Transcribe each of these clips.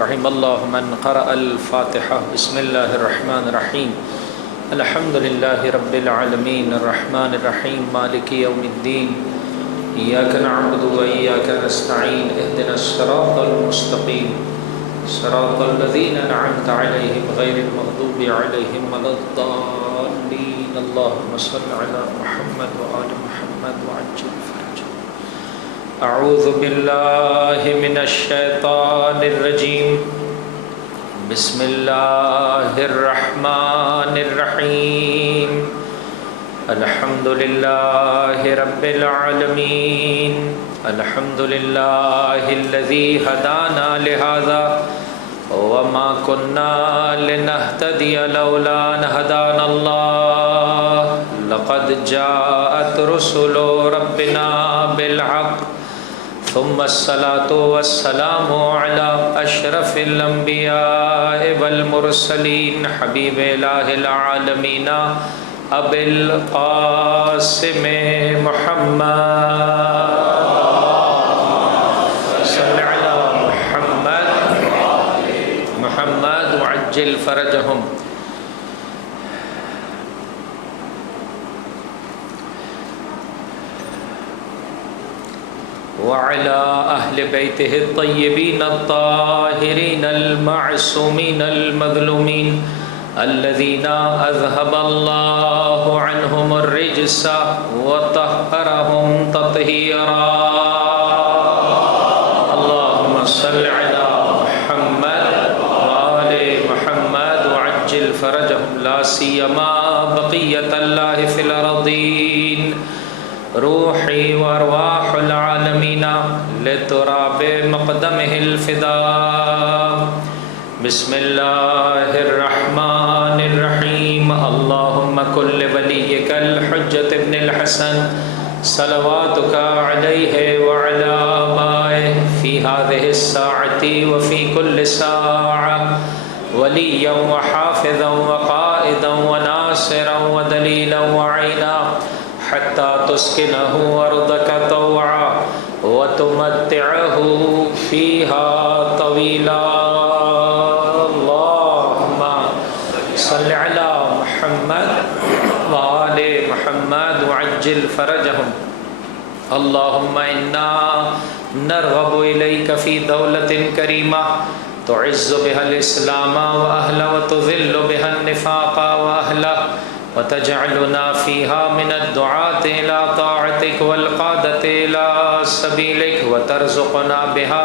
رحم اللہ من قرأ الفاتحہ بسم اللہ الرحمن الرحیم الحمد للہ رب العالمین الرحمن الرحیم مالک یوم الدین ایاک نعبد و ایاک نستعین اہدنا الصراط المستقیم صراط الذین انعمت علیہم غیر المغضوب علیہم ولا الضالین اللہم صل علی محمد و آل محمد وعجل فرجہ۔ اعوذ باللہ من الشیطان الرجیم بسم اللہ الرحمن الرحیم الحمد للہ رب العالمین الحمد للہ الذی ہدانا لہذا وما كنا لنهتدي لولا ان هدانا الله لقد جاءت رسل ربنا بالحق ثم الصلاة والسلام على أشرف الأنبياء والمرسلين حبيب إله العالمين أبي القاسم محمد صل على محمد وعجل فرجهم۔ وعلى أهل بيته الطيبين الطاهرين المعصومين المظلومين الذين أذهب الله عنهم الرجس وطهرهم تطهيرا۔ اللهم صل على محمد وآل محمد وعجل فرجهم لا سيما بقية الله في الأرضين روحی و ارواح العالمین لتراب مقدمہ الفداء۔ بسم اللہ الرحمن الرحیم اللہم کن لولیک الحجۃ ابن الحسن صلواتک علیہ وعلی آبائہ فی هذه الساعة وفی کل ساعة ولیا وحافظا وقائدا وناصرا ودلیلا وعینا حتى تسكنه أرضك طوعا وتمتعه فيها طويلا۔ اللهم صل على محمد وآل محمد وعجل فرجهم۔ اللهم إنا نرغب إليك في دولة كريمة تعز بها الإسلام وأهله وتذل بها النفاق وأهله وتجعلنا فيها من الدعاة إلى طاعتك والقادة إلى سبيلك وترزقنا بها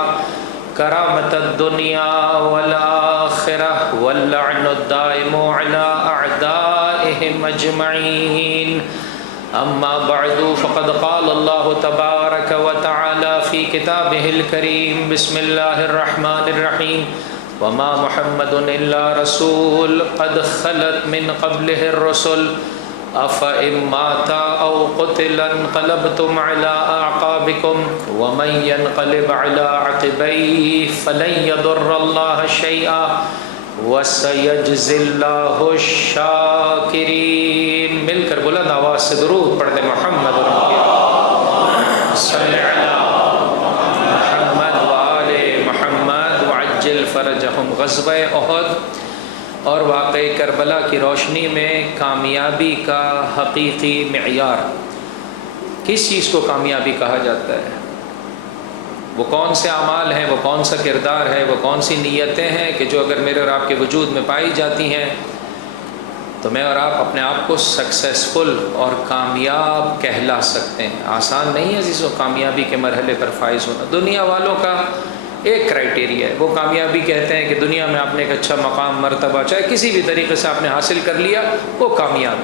كرامة الدنيا والآخرة واللعن الدائم على أعدائهم أجمعين۔ أما بعد فقد قال الله تبارك وتعالى في كتابه الكريم بسم الله الرحمن الرحيم وما محمد إلا رسول قد خلت من قبله الرسل أفإن مات أو قتل انقلبتم على أعقابكم ومن ينقلب على عقبيه فلن يضر الله شيئا وسيجزي الله الشاكرين۔ مل کر بلند آواز سے درود پڑھ دیں محمد صلی اللہ فرجہم۔ غزوہ احد اور واقعہ کربلا کی روشنی میں کامیابی کا حقیقی معیار، کس چیز کو کامیابی کہا جاتا ہے، وہ کون سے اعمال ہیں، وہ کون سا کردار ہے، وہ کون سی نیتیں ہیں کہ جو اگر میرے اور آپ کے وجود میں پائی جاتی ہیں تو میں اور آپ اپنے آپ کو سکسیسفل اور کامیاب کہلا سکتے ہیں۔ آسان نہیں ہے عزیزو کامیابی کے مرحلے پر فائز ہونا۔ دنیا والوں کا ایک کرائٹیریا ہے، وہ کامیابی کہتے ہیں کہ دنیا میں آپ نے ایک اچھا مقام مرتبہ چاہے کسی بھی طریقے سے آپ نے حاصل کر لیا وہ کامیاب۔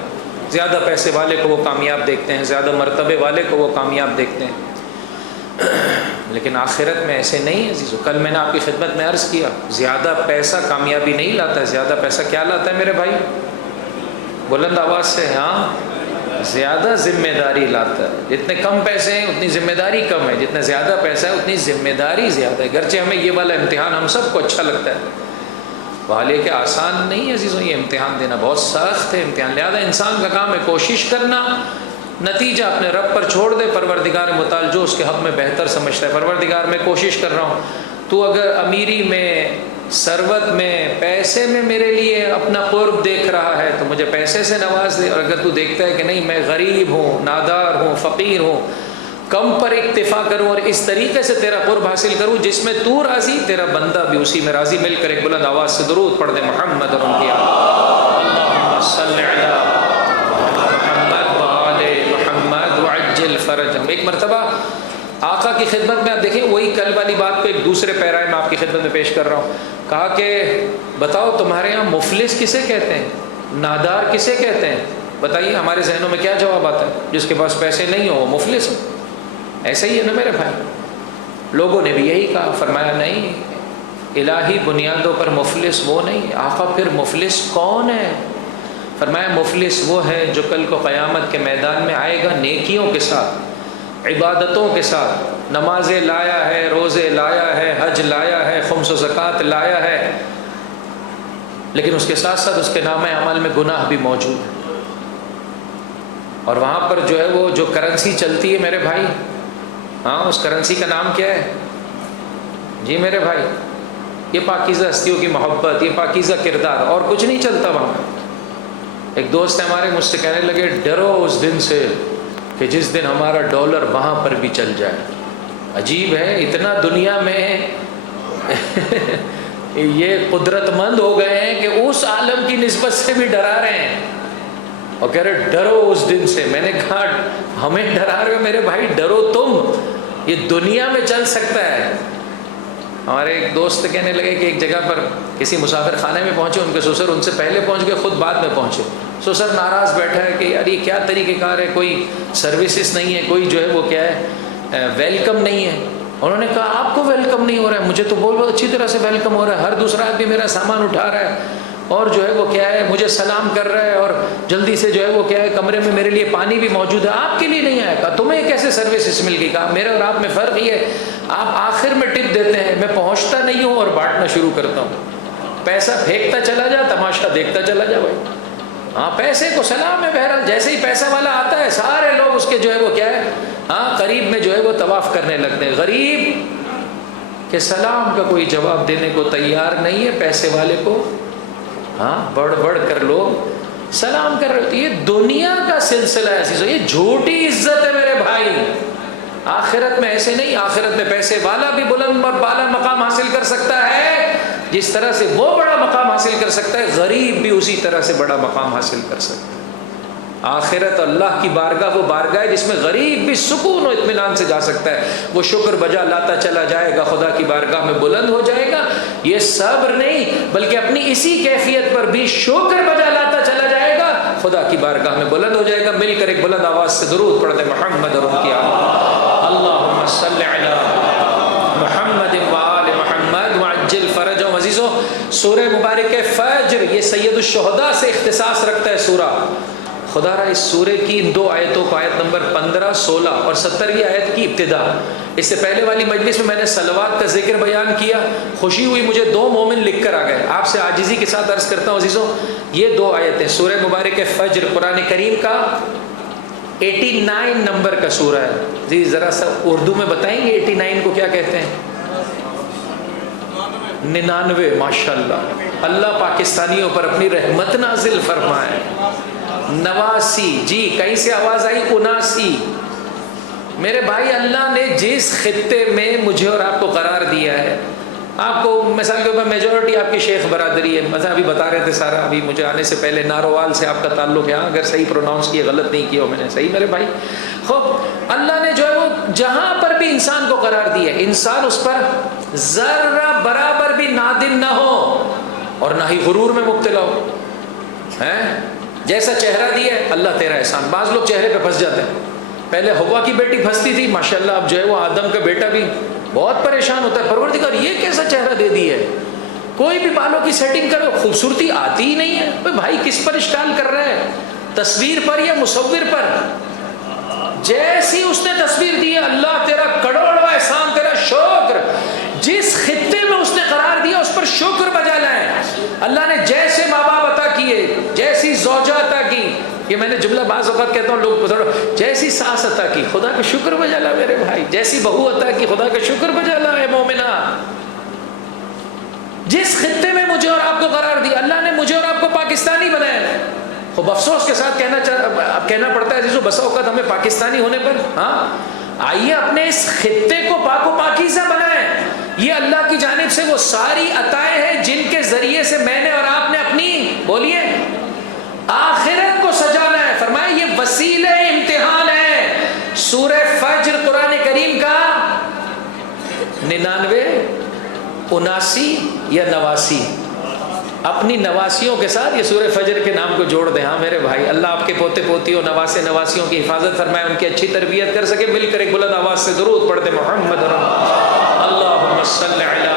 زیادہ پیسے والے کو وہ کامیاب دیکھتے ہیں، زیادہ مرتبے والے کو وہ کامیاب دیکھتے ہیں، لیکن آخرت میں ایسے نہیں ہے عزیزو۔ کل میں نے آپ کی خدمت میں عرض کیا زیادہ پیسہ کامیابی نہیں لاتا ہے، زیادہ پیسہ کیا لاتا ہے میرے بھائی؟ بلند آواز سے ہاں، زیادہ ذمہ داری لاتا ہے۔ جتنے کم پیسے ہیں اتنی ذمہ داری کم ہے، جتنا زیادہ پیسہ ہے اتنی ذمہ داری زیادہ ہے۔ گرچہ ہمیں یہ والا امتحان ہم سب کو اچھا لگتا ہے، حالانکہ کہ آسان نہیں ہے عزیزوں، یہ امتحان دینا بہت سخت ہے امتحان۔ لہذا انسان کا کام ہے کوشش کرنا، نتیجہ اپنے رب پر چھوڑ دے۔ پروردگار متعال جو اس کے حق میں بہتر سمجھتا ہے، پروردگار میں کوشش کر رہا ہوں، تو اگر امیری میں ثروت میں، پیسے میں میرے لیے اپنا قرب دیکھ رہا ہے تو مجھے پیسے سے نواز دے، اور اگر تو دیکھتا ہے کہ نہیں میں غریب ہوں، نادار ہوں، فقیر ہوں، کم پر اکتفا کروں اور اس طریقے سے تیرا قرب حاصل کروں جس میں تو راضی، تیرا بندہ بھی اسی میں راضی، مل کر ایک بلند آواز سے درود پڑھ دے محمد اور ان کی اللہم صلی علی محمد وآل محمد وعجل فرجہم۔ ایک مرتبہ آقا کی خدمت میں آپ دیکھیں وہی کل والی بات کو ایک دوسرے پیرائے میں آپ کی خدمت میں پیش کر رہا ہوں، کہا کہ بتاؤ تمہارے یہاں مفلس کسے کہتے ہیں، نادار کسے کہتے ہیں؟ بتائیے ہمارے ذہنوں میں کیا جواب آتا ہے؟ جس کے پاس پیسے نہیں ہو وہ مفلس ہو۔ ایسا ہی ہے نا میرے بھائی، لوگوں نے بھی یہی کہا، فرمایا نہیں، الہی بنیادوں پر مفلس وہ نہیں۔ آقا پھر مفلس کون ہے؟ فرمایا مفلس وہ ہے جو کل کو قیامت کے میدان میں آئے گا نیکیوں کے ساتھ، عبادتوں کے ساتھ، نمازیں لایا ہے، روزے لایا ہے، حج لایا ہے، خمس و زکوٰۃ لایا ہے، لیکن اس کے ساتھ ساتھ اس کے نامہ اعمال میں گناہ بھی موجود ہے۔ اور وہاں پر جو ہے وہ جو کرنسی چلتی ہے میرے بھائی، ہاں اس کرنسی کا نام کیا ہے؟ جی میرے بھائی، یہ پاکیزہ ہستیوں کی محبت، یہ پاکیزہ کردار، اور کچھ نہیں چلتا وہاں۔ ایک دوست ہمارے مجھ سے کہنے لگے ڈرو اس دن سے کہ جس دن ہمارا ڈالر وہاں پر بھی چل جائے۔ عجیب ہے، اتنا دنیا میں یہ قدرت مند ہو گئے ہیں کہ اس عالم کی نسبت سے بھی ڈرا رہے ہیں اور کہہ رہے ڈرو اس دن سے۔ میں نے کہا ہمیں ڈرا رہے ہو میرے بھائی، ڈرو تم، یہ دنیا میں چل سکتا ہے۔ ہمارے ایک دوست کہنے لگے کہ ایک جگہ پر کسی مسافر خانے میں پہنچے، ان کے سسر ان سے پہلے پہنچ گئے، خود بعد میں پہنچے۔ سسر ناراض بیٹھا ہے کہ یار یہ کیا طریقہ کار ہے، کوئی سروسز نہیں ہے، کوئی جو ہے وہ کیا ہے ویلکم نہیں ہے۔ انہوں نے کہا آپ کو ویلکم نہیں ہو رہا ہے؟ مجھے تو بہت اچھی طرح سے ویلکم ہو رہا ہے، ہر دوسرا آدمی میرا سامان اٹھا رہا ہے اور جو ہے وہ کیا ہے مجھے سلام کر رہا ہے، اور جلدی سے جو ہے وہ کیا ہے کمرے میں میرے لیے پانی بھی موجود ہے، آپ کے لیے نہیں آیا۔ کہا تمہیں کیسے سروسز مل گئی؟ کہا میرے اور آپ میں فرق یہ ہے، آپ آخر میں ٹپ دیتے ہیں، میں پہنچتا نہیں ہوں اور بانٹنا شروع کرتا ہوں، پیسہ پھینکتا چلا جا، تماشا دیکھتا چلا جا بھائی۔ ہاں پیسے کو سلام ہے، بہرحال جیسے ہی پیسہ والا آتا ہے سارے لوگ اس کے جو ہے وہ کیا ہے ہاں قریب میں جو ہے وہ طواف کرنے لگتے ہیں۔ غریب کہ سلام کا کوئی جواب دینے کو تیار نہیں ہے، پیسے والے کو ہاں بڑھ بڑھ کر لوگ سلام کر رہے ہوتے۔ یہ دنیا کا سلسلہ ہے، یہ جھوٹی عزت ہے میرے بھائی۔ آخرت میں ایسے نہیں، آخرت میں پیسے والا بھی بلند اور بالا مقام حاصل کر سکتا ہے، جس طرح سے وہ بڑا مقام حاصل کر سکتا ہے غریب بھی اسی طرح سے بڑا مقام حاصل کر سکتا ہے۔ آخرت اللہ کی بارگاہ وہ بارگاہ ہے جس میں غریب بھی سکون و اطمینان سے جا سکتا ہے، وہ شکر بجا لاتا چلا جائے گا، خدا کی بارگاہ میں بلند ہو جائے گا۔ یہ صبر نہیں بلکہ اپنی اسی کیفیت پر بھی شکر بجا لاتا چلا جائے گا، خدا کی بارگاہ میں بلند ہو جائے گا۔ مل کر ایک بلند آواز سے درود پڑھتے محمد اور ان کی آمد، اللہم صلی علی محمد وآل محمد وعجل فرجہم۔ عزیزو سورہ مبارک فجر یہ سید الشہداء سے اختصاص رکھتا ہے سورہ۔ خدا را اس سورے کی ان دو آیتوں کو، آیت نمبر 15، 16 اور 17 آیت کی ابتدا، اس سے پہلے والی مجلس میں نے صلوات کا ذکر بیان کیا، خوشی ہوئی مجھے 2 مومن لکھ کر آ گئے۔ آپ سے عاجزی کے ساتھ عرض کرتا ہوں عزیزوں، یہ 2 آیتیں سورہ مبارک فجر قرآن کریم کا 89 نمبر کا سورہ ہے۔ جی ذرا سا اردو میں بتائیں گے 89 کو کیا کہتے ہیں؟ 99۔ ماشاءاللہ، اللہ پاکستانیوں پر اپنی رحمت نازل فرمائے۔ 89، جی کہیں سے آواز آئی 79۔ میرے بھائی اللہ نے جس خطے میں مجھے اور آپ کو قرار دیا ہے، آپ کو مثال کے اوپر میجورٹی آپ کی شیخ برادری ہے، مثلا ابھی بتا رہے تھے سارا، ابھی مجھے آنے سے پہلے ناروال سے آپ کا تعلق ہے، اگر صحیح پروناؤنس کیا، غلط نہیں کیا ہو میں نے، صحیح میرے بھائی۔ خوب اللہ نے جو ہے وہ جہاں پر بھی انسان کو قرار دیا ہے، انسان اس پر ذرہ برابر بھی نادم نہ ہو اور نہ ہی غرور میں مبتلا ہو۔ جیسا چہرہ دیا ہے اللہ تیرا احسان۔ بعض لوگ چہرے پہ پھنس جاتے ہیں، پہلے ہوا کی بیٹی پھنستی تھی، ماشاءاللہ اب جو ہے وہ آدم کا بیٹا بھی بہت پریشان ہوتا ہے، پروردگار یہ کیسا چہرہ دے دی ہے، کوئی بھی بالوں کی سیٹنگ کرو خوبصورتی آتی ہی نہیں ہے۔ بھائی کس پر اشکال کر رہا ہے، تصویر پر یا مصور پر؟ جیسی اس نے تصویر دی ہے اللہ تیرا کروڑواں احسان، تیرا شکر، جس خطے میں اس نے قرار دیا اس پر شکر بجا لائیں۔ اللہ نے جیسے ماں باپ عطا کیے، جیسی زوجہ عطا کی، یہ میں نے جملہ بعض اوقات کہتا ہوں لوگ جیسی ساس عطا کی خدا کا شکر بجا لا میرے بھائی، جیسی بہو عطا کی خدا کا شکر بجا لا اے مومنہ۔ جس خطے میں مجھے اور آپ کو قرار دیا، اللہ نے مجھے اور آپ کو پاکستانی بنایا ہے. خوب افسوس کے ساتھ کہنا پڑتا ہے عزیزو، بسا اوقات ہمیں پاکستانی ہونے پر، ہاں آئیے اپنے اس خطے کو پاک و پاکیزہ بنائیں. یہ اللہ کی جانب سے وہ ساری عطائیں ہیں جن کے ذریعے سے میں نے اور آپ نے اپنی، بولیے، آخرت کو سجانا ہے. فرمایا یہ وسیلہ امتحان ہے. سورہ فجر قرآن کریم کا 99، 79 یا 89، اپنی نواسیوں کے ساتھ یہ سورہ فجر کے نام کو جوڑ دیں. ہاں میرے بھائی، اللہ آپ کے پوتے پوتیوں، نواسے نواسیوں کی حفاظت فرمائے، ان کی اچھی تربیت کر سکے. مل کر ایک بلند آواز سے درود پڑھتے محمد اللہم صلی علی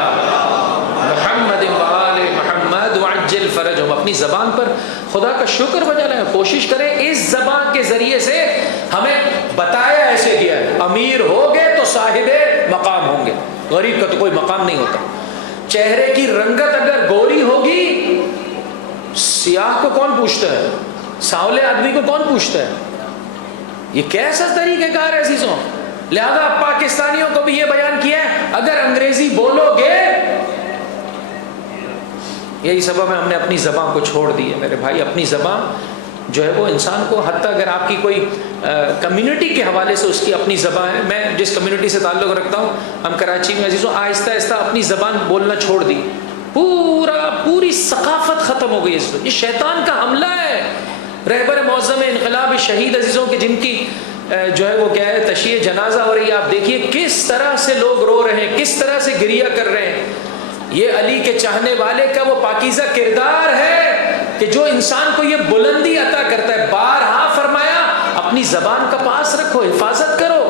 محمد وآل محمد وعجل فرجہم. اپنی زبان پر خدا کا شکر بجا لیں. کوشش کریں اس زبان کے ذریعے سے، ہمیں بتایا ایسے کیا ہے، امیر ہوگے تو صاحب مقام ہوں گے، غریب کا تو کوئی مقام نہیں ہوتا. چہرے کی رنگت اگر گوری ہوگی، سیاہ کو کون پوچھتا ہے؟ سانولے آدمی کو کون پوچھتا ہے؟ یہ کیسا طریقہ کار ہے عزیزوں. لہذا پاکستانیوں کو بھی یہ بیان کیا ہے، اگر انگریزی بولو گے، یہی سبب ہے ہم نے اپنی زبان کو چھوڑ دی ہے میرے بھائی. اپنی زبان جو ہے وہ انسان کو، حتیٰ اگر آپ کی کوئی کمیونٹی کے حوالے سے اس کی اپنی زبان ہے، میں جس کمیونٹی سے تعلق رکھتا ہوں، ہم کراچی میں عزیزوں آہستہ آہستہ اپنی زبان بولنا چھوڑ دی. پوری ثقافت ختم ہو گئی. یہ شیطان کا حملہ ہے. رہبر معظم انقلاب شہید عزیزوں کے جن کی جو ہے وہ کیا ہے تشییع جنازہ ہو رہی ہے، آپ دیکھیے کس طرح سے لوگ رو رہے ہیں، کس طرح سے گریہ کر رہے ہیں. یہ علی کے چاہنے والے کا وہ پاکیزہ کردار ہے کہ جو انسان کو یہ بلندی عطا کرتا ہے. بارہا فرمایا اپنی زبان کا پاس رکھو، حفاظت کرو.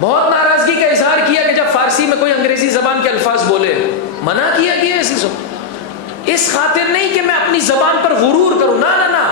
بہت ناراضگی کا اظہار کیا کہ جب فارسی میں کوئی انگریزی زبان کے الفاظ بولے، منع کیا گیا عزیزوں. اس خاطر نہیں کہ میں اپنی زبان پر غرور کروں، نہ نہ نہ،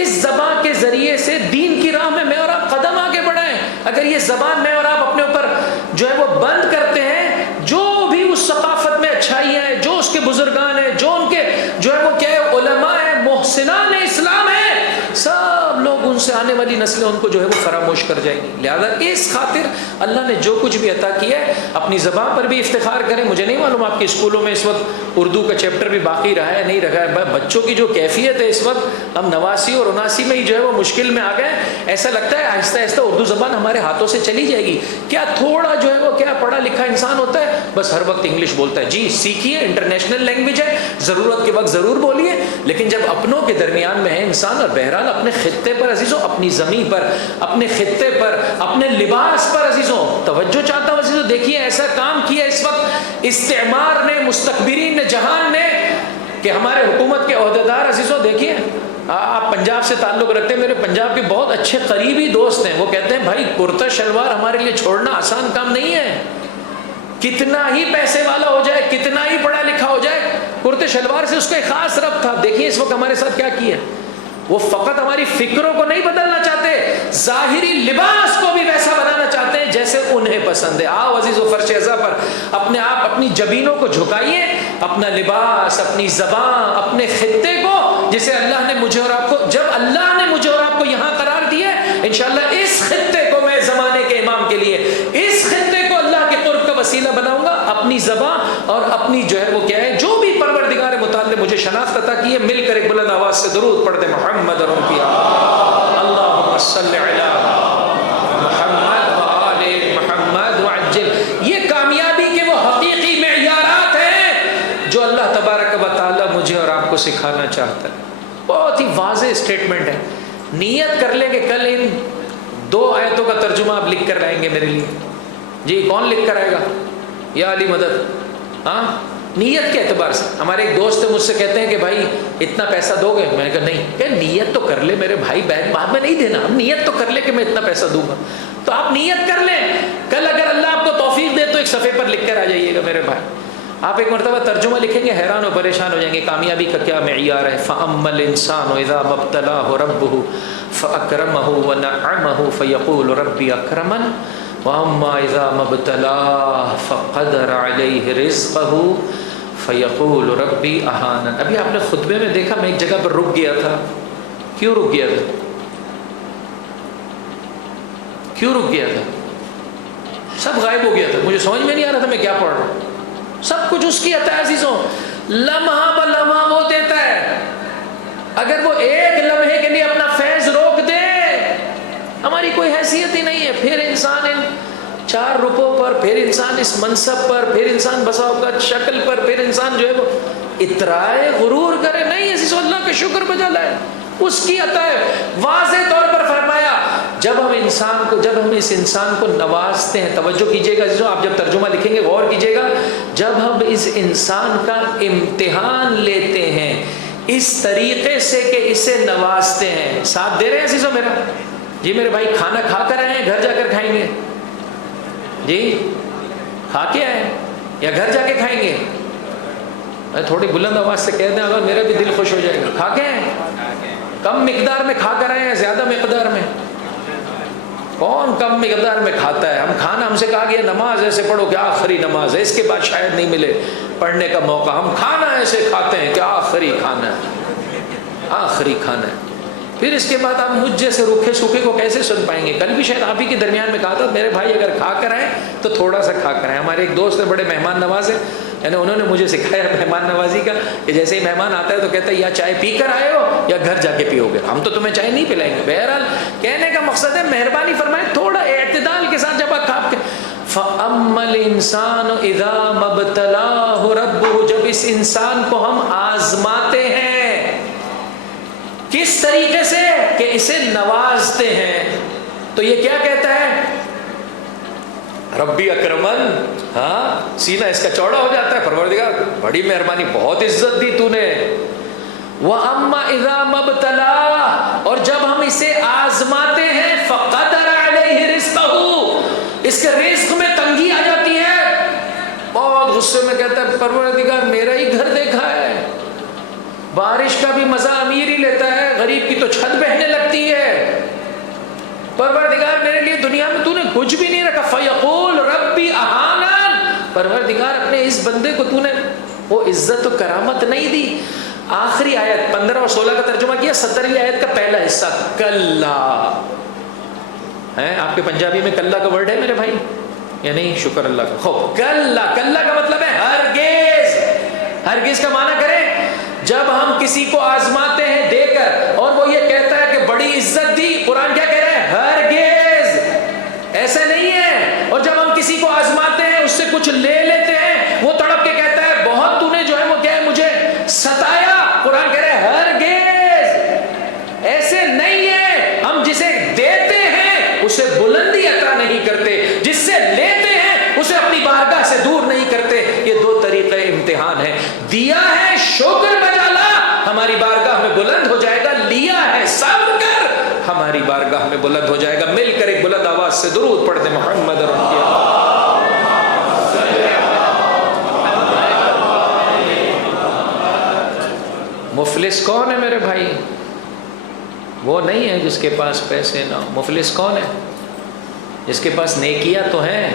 اس زبان کے ذریعے سے دین کی راہ میں اور آپ قدم آگے بڑھائیں. اگر یہ زبان میں اور آپ اپنے اوپر جو ہے وہ بند کرتے ہیں، جو بھی اس ثقافت میں اچھائیاں ہیں، جو اس کے بزرگان ہیں، جو ان کے جو ہے وہ کیا ہے علماء ہیں، محسنان اسلام ہیں، سب لوگ ان سے آنے والی نسلیں ان کو جو ہے وہ فراموش کر جائیں گی. لہذا اس خاطر اللہ نے جو کچھ بھی عطا کیا ہے اپنی زبان پر بھی افتخار کریں. مجھے نہیں معلوم آپ کے اسکولوں میں اس وقت اردو کا چیپٹر بھی باقی رہا ہے نہیں رہا ہے. بچوں کی جو کیفیت ہے اس وقت، ہم 89 اور 79 میں ہی جو ہے وہ مشکل میں آ گئے. ایسا لگتا ہے آہستہ آہستہ اردو زبان ہمارے ہاتھوں سے چلی جائے گی. کیا تھوڑا جو ہے وہ کیا پڑھا لکھا انسان ہوتا ہے بس ہر وقت انگلش بولتا ہے. جی سیکھیے، انٹرنیشنل لینگویج ہے، ضرورت کے وقت ضرور بولیے، لیکن جب اپنوں کے درمیان میں ہے انسان، اور بہرحال اپنے خطے پر عزیزوں، اپنی زمین پر، اپنے خطے پر، اپنے لباس پر عزیزوں توجہ چاہتا ہوں عزیزوں. دیکھیے ایسا کام کیا اس وقت استعمار نے، مستکبرین نے، جہان نے، کہ ہمارے حکومت کے عہدیدار عزیزوں دیکھیے، آپ پنجاب سے تعلق رکھتے ہیں، میرے پنجاب کے بہت اچھے قریبی دوست ہیں، وہ کہتے ہیں بھائی کرتا شلوار ہمارے لیے چھوڑنا آسان کام نہیں ہے. کتنا ہی پیسے والا ہو جائے، کتنا ہی پڑھا لکھا ہو جائے، کرتے شلوار سے اس کا ایک خاص ربط تھا. دیکھیے اس وقت ہمارے ساتھ کیا کیا. وہ فقط ہماری فکروں کو نہیں بدلنا چاہتے، ظاہری لباس کو بھی ویسا بنانا چاہتے ہیں جیسے انہیں پسند ہے. آؤ عزیز و فرش ازا پر اپنے آپ اپنی جبینوں کو جھکائیے، اپنا لباس، اپنی زبان، اپنے خطے کو، جسے اللہ نے مجھے اور آپ کو، جب اللہ نے مجھے اور آپ کو یہاں قرار دیا ہے، انشاءاللہ اس خطے کو میں زمانے کے امام کے لیے، اس خطے کو اللہ کے قرب کا وسیلہ بناؤں گا. اپنی زبان اور اپنی جو ہے وہ کیا ہے، جو بھی پروردگار متعال مجھے شناخت عطا کی ہے، مل کر ایک بلند آواز سے درود پڑھتے محمد اور ان کی اللہم صلی علی محمد وآل محمد وعجل. یہ کامیابی کے وہ حقیقی معیارات ہیں جو اللہ تبارک و تعالی مجھے اور آپ کو سکھانا چاہتا ہے. بہت ہی واضح اسٹیٹمنٹ ہے. نیت کر لیں کہ کل ان 2 آیتوں کا ترجمہ آپ لکھ کر لائیں گے میرے لیے. جی کون لکھ کر آئے گا؟ یا علی مدد. ہاں نیت کے اعتبار سے. ہمارے ایک دوست مجھ سے کہتے ہیں کہ بھائی اتنا پیسہ دو گے؟ میں نے کہا نہیں. کہ نیت تو کر لے میرے بھائی، بعد میں نہیں دینا، ہم نیت تو کر لے کہ میں اتنا پیسہ دوں گا. تو آپ نیت کر لیں، کل اگر اللہ آپ کو توفیق دے تو ایک صفحے پر لکھ کر آ جائیے گا میرے بھائی. آپ ایک مرتبہ ترجمہ لکھیں گے، حیران و پریشان ہو جائیں گے. کامیابی کا کیا معیار ہے؟ فَأَمَّا الْإِنسَانُ إِذَا مَا ابْتَلَاهُ رَبُّهُ فَأَكْرَمَهُ وَنَعَّمَهُ فَيَقُولُ رَبِّي أَكْرَمَنِ وَأَمَّا إِذَا مَا ابْتَلَاهُ فَقَدَرَ عَلَيْهِ رِزْقَهُ فَيَقُولُ رَبِّي أَهَانَنِ. ابھی آپ نے خطبے میں دیکھا میں ایک جگہ پر رک گیا تھا. کیوں رک گیا تھا؟ کیوں رک گیا تھا؟ سب غائب ہو گیا تھا، مجھے سمجھ میں نہیں آ رہا تھا میں کیا پڑھ رہا ہوں. سب کچھ اس کی عطا ہے عزیزوں. لمحہ بلمحہ وہ دیتا ہے. اگر وہ ایک لمحے کے لیے اپنا فیض روک دے ہماری کوئی حیثیت ہی نہیں ہے. پھر انسان ان 4 روپوں پر، پھر انسان اس منصب پر، پھر انسان بسا اوقات شکل پر، پھر انسان جو ہے وہ اترائے غرور کرے. نہیں عزیزو، اللہ کا شکر بجا لائے، اس کی عطا ہے. واضح طور پر فرمایا جب ہم اس انسان کو نوازتے ہیں. توجہ کیجئے گا عزیزو، آپ جب ترجمہ لکھیں گے غور کیجئے گا. جب ہم اس انسان کا امتحان لیتے ہیں اس طریقے سے کہ اسے نوازتے ہیں. ساتھ دے رہے ہیں عزیزو میرا؟ جی میرے بھائی کھانا کھا کر آئے ہیں، گھر جا کر کھائیں گے؟ جی کھا کے آئے یا گھر جا کے کھائیں گے؟ تھوڑی بلند آواز سے کہہ دیں اگر میرا بھی دل خوش ہو جائے گا. کھا کے آئے؟ کم مقدار میں کھا کر آئے ہیں زیادہ مقدار میں؟ کون کم مقدار میں کھاتا ہے؟ ہم سے کہا گیا نماز ایسے پڑھو کہ آخری نماز ہے، اس کے بعد شاید نہیں ملے پڑھنے کا موقع. ہم کھانا ایسے کھاتے ہیں کہ آخری کھانا ہے، آخری کھانا ہے. پھر اس کے بعد آپ مجھ جیسے روکھے سوکھے کو کیسے سن پائیں گے؟ کل بھی شاید آپ ہی کے درمیان میں کہا تھا میرے بھائی اگر کھا کر آئیں تو تھوڑا سا کھا کر آئیں. ہمارے ایک دوست ہیں بڑے مہمان نواز ہیں، یعنی انہوں نے مجھے سکھایا مہمان نوازی کا کہ جیسے ہی مہمان آتا ہے تو کہتا ہے یا چائے پی کر آئے ہو یا گھر جا کے پیو گے، ہم تو تمہیں چائے نہیں پلائیں گے. بہرحال کہنے کا مقصد ہے مہربانی فرمائے تھوڑا اعتدال کے ساتھ جب آپ کھا کے. فَأَمَّا الْإِنسَانُ إِذَا مَبْتَلَاهُ رَبُّهُ، جب اس انسان کو ہم آزماتے ہیں کس طریقے سے کہ اسے نوازتے ہیں تو یہ کیا کہتا ہے؟ ربی اکرمن. ہاں سینہ اس کا چوڑا ہو جاتا ہے، پروردگار بڑی مہربانی، بہت عزت دی تو نے. وَأَمَّا إِذَا مَبْتَلَاهُ، اور جب ہم اسے آزماتے ہیں فَقَدَرَ عَلَيْهِ رِزْقَهُ، اس کے رزق میں تنگی آ جاتی ہے، بہت غصے میں کہتا ہے پروردگار میرا ہی گھر دیکھا ہے، بارش کا بھی مزہ امیر ہی لیتا ہے، غریب کی تو چھت بہنے لگتی ہے، پروردگار میرے لیے دنیا میں تو نے کچھ بھی نہیں رکھا. فیقول ربی اہانن، پروردگار اپنے اس بندے کو تو نے وہ عزت و کرامت نہیں دی. آخری آیت 15 اور 16 کا ترجمہ کیا، 17ویں آیت کا پہلا حصہ کلا ہے. آپ کے پنجابی میں کلا کا ورڈ ہے میرے بھائی یا نہیں؟ شکر اللہ کا. خوب کلا، کلا کا مطلب ہے ہرگز. ہرگز کا معنی کریں جب ہم کسی کو آزماتے ہیں دے کر اور وہ یہ کہتا ہے کہ بڑی عزت دی، قرآن کیا کہہ رہے ہیں؟ ہرگز ایسے نہیں ہے. اور جب ہم کسی کو آزماتے ہیں اس سے کچھ لے لیتے ہیں وہ تڑپ کے کہتا ہے بہت تو نے جو ہے وہ کیا ہے مجھے ستایا، قرآن کہہ رہے ہیں ہرگز ایسے نہیں ہے. ہم جسے دیتے ہیں اسے بلندی عطا نہیں کرتے، جس سے لیتے ہیں اسے اپنی بارگاہ سے دور نہیں کرتے. یہ 2 طریقے امتحان ہے. دیا ہے شکر بجا لا، ہماری بارگاہ میں بلند ہو جائے گا. لیا ہے صبر کر، ہماری بارگاہ میں بلند ہو جائے گا. مل کر ایک بلند آواز سے درود پڑھ دیں محمد رسول اللہ. مفلس کون ہے میرے بھائی؟ وہ نہیں ہے جس کے پاس پیسے نہ ہو. مفلس کون ہے؟ جس کے پاس نیکیاں تو ہیں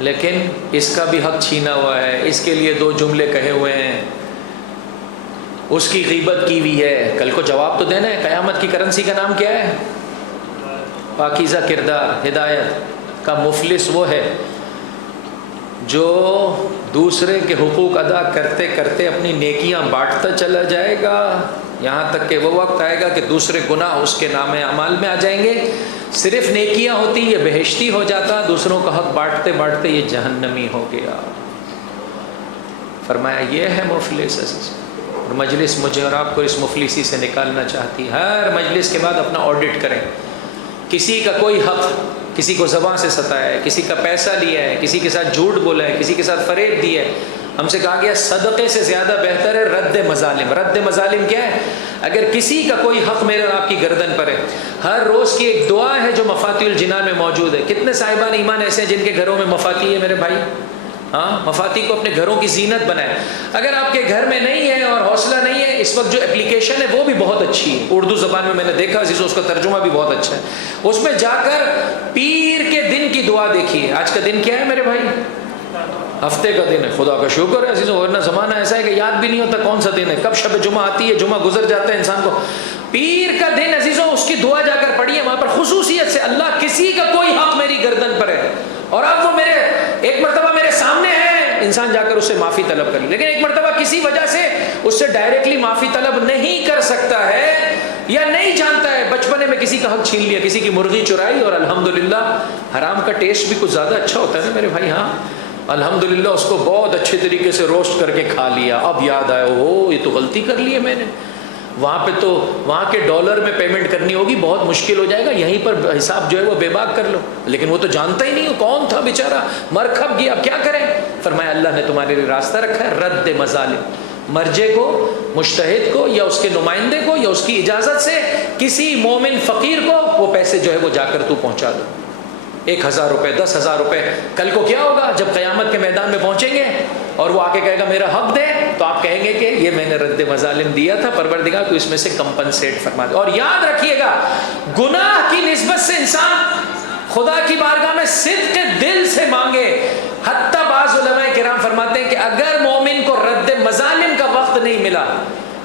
لیکن اس کا بھی حق چھینا ہوا ہے، اس کے لیے 2 جملے کہے ہوئے ہیں، اس کی غیبت کی ہوئی ہے. کل کو جواب تو دینا ہے. قیامت کی کرنسی کا نام کیا ہے؟ پاکیزہ کردار، ہدایت کا. مفلس وہ ہے جو دوسرے کے حقوق ادا کرتے کرتے اپنی نیکیاں بانٹتا چلا جائے گا، یہاں تک کہ وہ وقت آئے گا کہ دوسرے گناہ اس کے نام اعمال میں آ جائیں گے. صرف نیکیاں ہوتی یہ بہشتی ہو جاتا، دوسروں کا حق بانٹتے بانٹتے یہ جہنمی ہو گیا. فرمایا یہ ہے مفلس. اور مجلس مجھے اور آپ کو اس مفلسی سے نکالنا چاہتی. ہر مجلس کے بعد اپنا آڈٹ کریں. کسی کا کوئی حق، کسی کو زبان سے ستایا ہے، کسی کا پیسہ لیا ہے، کسی کے ساتھ جھوٹ بولا ہے، کسی کے ساتھ فریب دی ہے. ہم سے کہا گیا صدقے سے زیادہ بہتر ہے رد مظالم. رد مظالم کیا ہے؟ اگر کسی کا کوئی حق میرے اور آپ کی گردن پر ہے، ہر روز کی ایک دعا ہے جو مفاتیح الجنان میں موجود ہے. کتنے صاحبان ایمان ایسے ہیں جن کے گھروں میں مفاتیح ہے میرے بھائی؟ ہاں، مفاتیح کو اپنے گھروں کی زینت بنائیں. اگر آپ کے گھر میں نہیں ہے اور حوصلہ نہیں ہے، اس وقت جو اپلیکیشن ہے وہ بھی بہت اچھی ہے، اردو زبان میں نے دیکھا عزیزو، اس کا ترجمہ بھی بہت اچھا ہے. اس میں جا کر پیر کے دن کی دعا دیکھیے. آج کا دن کیا ہے میرے بھائی؟ ہفتے کا دن ہے. خدا کا شکر ہے عزیزو، ورنہ زمانہ ایسا ہے کہ یاد بھی نہیں ہوتا کون سا دن ہے، کب شب جمعہ آتی ہے، جمعہ گزر جاتا ہے انسان کو. پیر کا دن عزیزو، اس کی دعا جا کر پڑھیے. وہاں پر خصوصیت سے اللہ کسی کا کوئی حق میری گردن پر ہے اور اب وہ میرے ایک مرتبہ میرے سامنے ہے، انسان جا کر اس سے معافی طلب کر لے. لیکن ایک مرتبہ کسی وجہ سے اس سے ڈائریکٹلی معافی طلب نہیں کر سکتا ہے یا نہیں جانتا ہے, بچپنے میں کسی کا حق چھین لیا, کسی کی مرغی چرائی, اور الحمدللہ حرام کا ٹیسٹ بھی کچھ زیادہ اچھا ہوتا ہے نا میرے بھائی. ہاں الحمدللہ اس کو بہت اچھے طریقے سے روسٹ کر کے کھا لیا, اب یاد آیا او یہ تو غلطی کر لی ہے میں نے. وہاں پہ تو وہاں کے ڈالر میں پیمنٹ کرنی ہوگی, بہت مشکل ہو جائے گا, یہیں پر حساب جو ہے وہ بے باک کر لو. لیکن وہ تو جانتا ہی نہیں ہو کون تھا بیچارہ, مر کھپ گیا, اب کیا کریں. فرمایا اللہ نے تمہارے لیے راستہ رکھا ہے, رد مظالم, مرجے کو, مجتہد کو یا اس کے نمائندے کو یا اس کی اجازت سے کسی مومن فقیر کو وہ پیسے جو ہے وہ جا کر تو پہنچا دو. 1000 روپے, 10,000 روپے. کل کو کیا ہوگا جب قیامت کے میدان میں پہنچیں گے اور وہ آ کے کہے گا میرا حق دے, تو آپ کہیں گے کہ یہ میں نے رد مظالم دیا تھا, پروردگار تو اس میں سے کمپنسیٹ فرما دے. اور یاد رکھیے گا گناہ کی نسبت سے انسان خدا کی بارگاہ میں صدق دل سے مانگے. حتیٰ بعض علماء کرام فرماتے ہیں کہ اگر مومن کو رد مظالم کا وقت نہیں ملا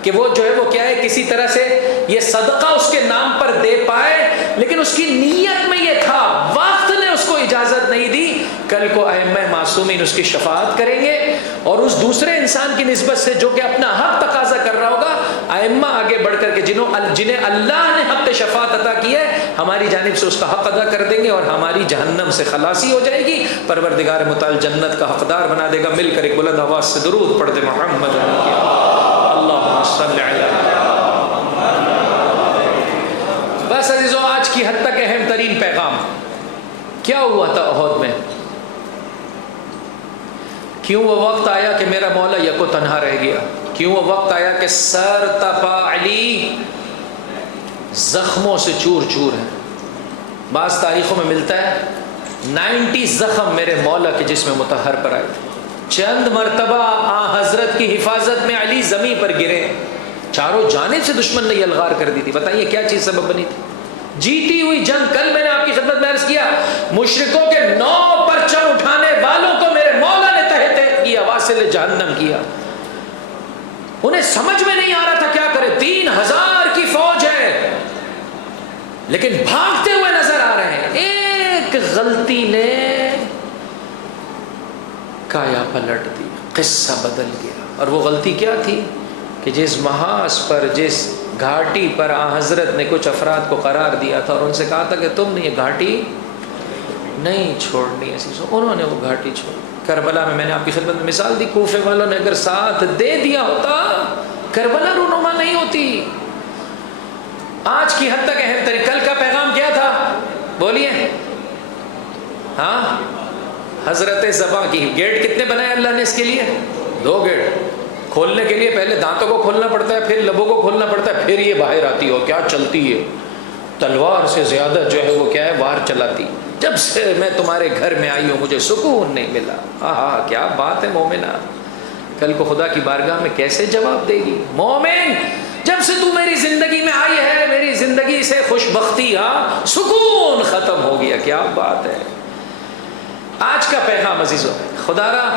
کہ وہ جو ہے وہ کیا ہے کسی طرح سے یہ صدقہ اس کے نام پر دے پائے, لیکن اس کی نیت میں یہ تھا, وقت نے اس کو اجازت نہیں دی, کل کو ائمہ معصومین اس کی شفاعت کریں گے. اور اس دوسرے انسان کی نسبت سے جو کہ اپنا حق تقاضا کر رہا ہوگا, ائمہ آگے بڑھ کر کے جنہیں اللہ نے حق شفاعت عطا کی ہے ہماری جانب سے اس کا حق ادا کر دیں گے اور ہماری جہنم سے خلاصی ہو جائے گی. پروردگار متعال جنت کا حقدار بنا دے گا. مل کر ایک بلند آواز سے درود پڑھ دے محمد اللہم صلی علی. بس عزیزو آج کی حد تک اہم ترین پیغام کیا ہوا تھا احد میں. کیوں وہ وقت آیا کہ میرا مولا یکو تنہا رہ گیا, کیوں وہ وقت آیا کہ سر تپا علی زخموں سے چور چور ہے. بعض تاریخوں میں ملتا ہے 90 زخم میرے مولا کے جسم مطہر پر آئے تھے. چند مرتبہ حضرت کی حفاظت میں علی زمین پر گرے, چاروں جانب سے دشمن نے یلغار کر دی تھی. بتائیے کیا چیز سبب بنی تھی؟ جیتی ہوئی جنگ. کل میں نے آپ کی خدمت میں عرض کیا مشرکوں کے 9 پرچم اٹھانے والوں کو میرے مولا نے تہہ تہہ کیا, واصل جہنم کیا. انہیں سمجھ میں نہیں آ رہا تھا کیا کرے. 3000 کی فوج ہے لیکن بھاگتے ہوئے نظر آ رہے ہیں. ایک غلطی نے کایا پلٹ دی, قصہ بدل گیا. اور وہ غلطی کیا تھی کہ جس محاذ پر, جس گھاٹی پر حضرت نے کچھ افراد کو قرار دیا تھا اور ان سے کہا تھا کہ تم نے یہ گھاٹی نہیں چھوڑنی, انہوں نے وہ گھاٹی چھوڑی. کربلا میں نے آپ کی خدمت میں مثال دی, کوفے والوں نے اگر ساتھ دے دیا ہوتا کربلا رونما نہیں ہوتی. آج کی حد تک اہم ترین. کل کا پیغام کیا تھا بولیے؟ ہاں حضرت زباں کی گیٹ کتنے بنائے اللہ نے اس کے لیے؟ 2 گیٹ. کھولنے کے لیے پہلے دانتوں کو کھولنا پڑتا ہے, پھر لبوں کو کھولنا پڑتا ہے, پھر یہ باہر آتی ہو. کیا چلتی ہے, تلوار سے زیادہ جو ہے وہ کیا ہے وار چلاتی. جب سے میں تمہارے گھر میں آئی ہوں مجھے سکون نہیں ملا. آہا کیا بات ہے مومنہ, کل کو خدا کی بارگاہ میں کیسے جواب دے گی؟ مومن جب سے تو میری زندگی میں آئی ہے میری زندگی سے خوش بختی, سکون ختم ہو گیا. کیا بات ہے. آج کا پیغام عزیزو, خدا را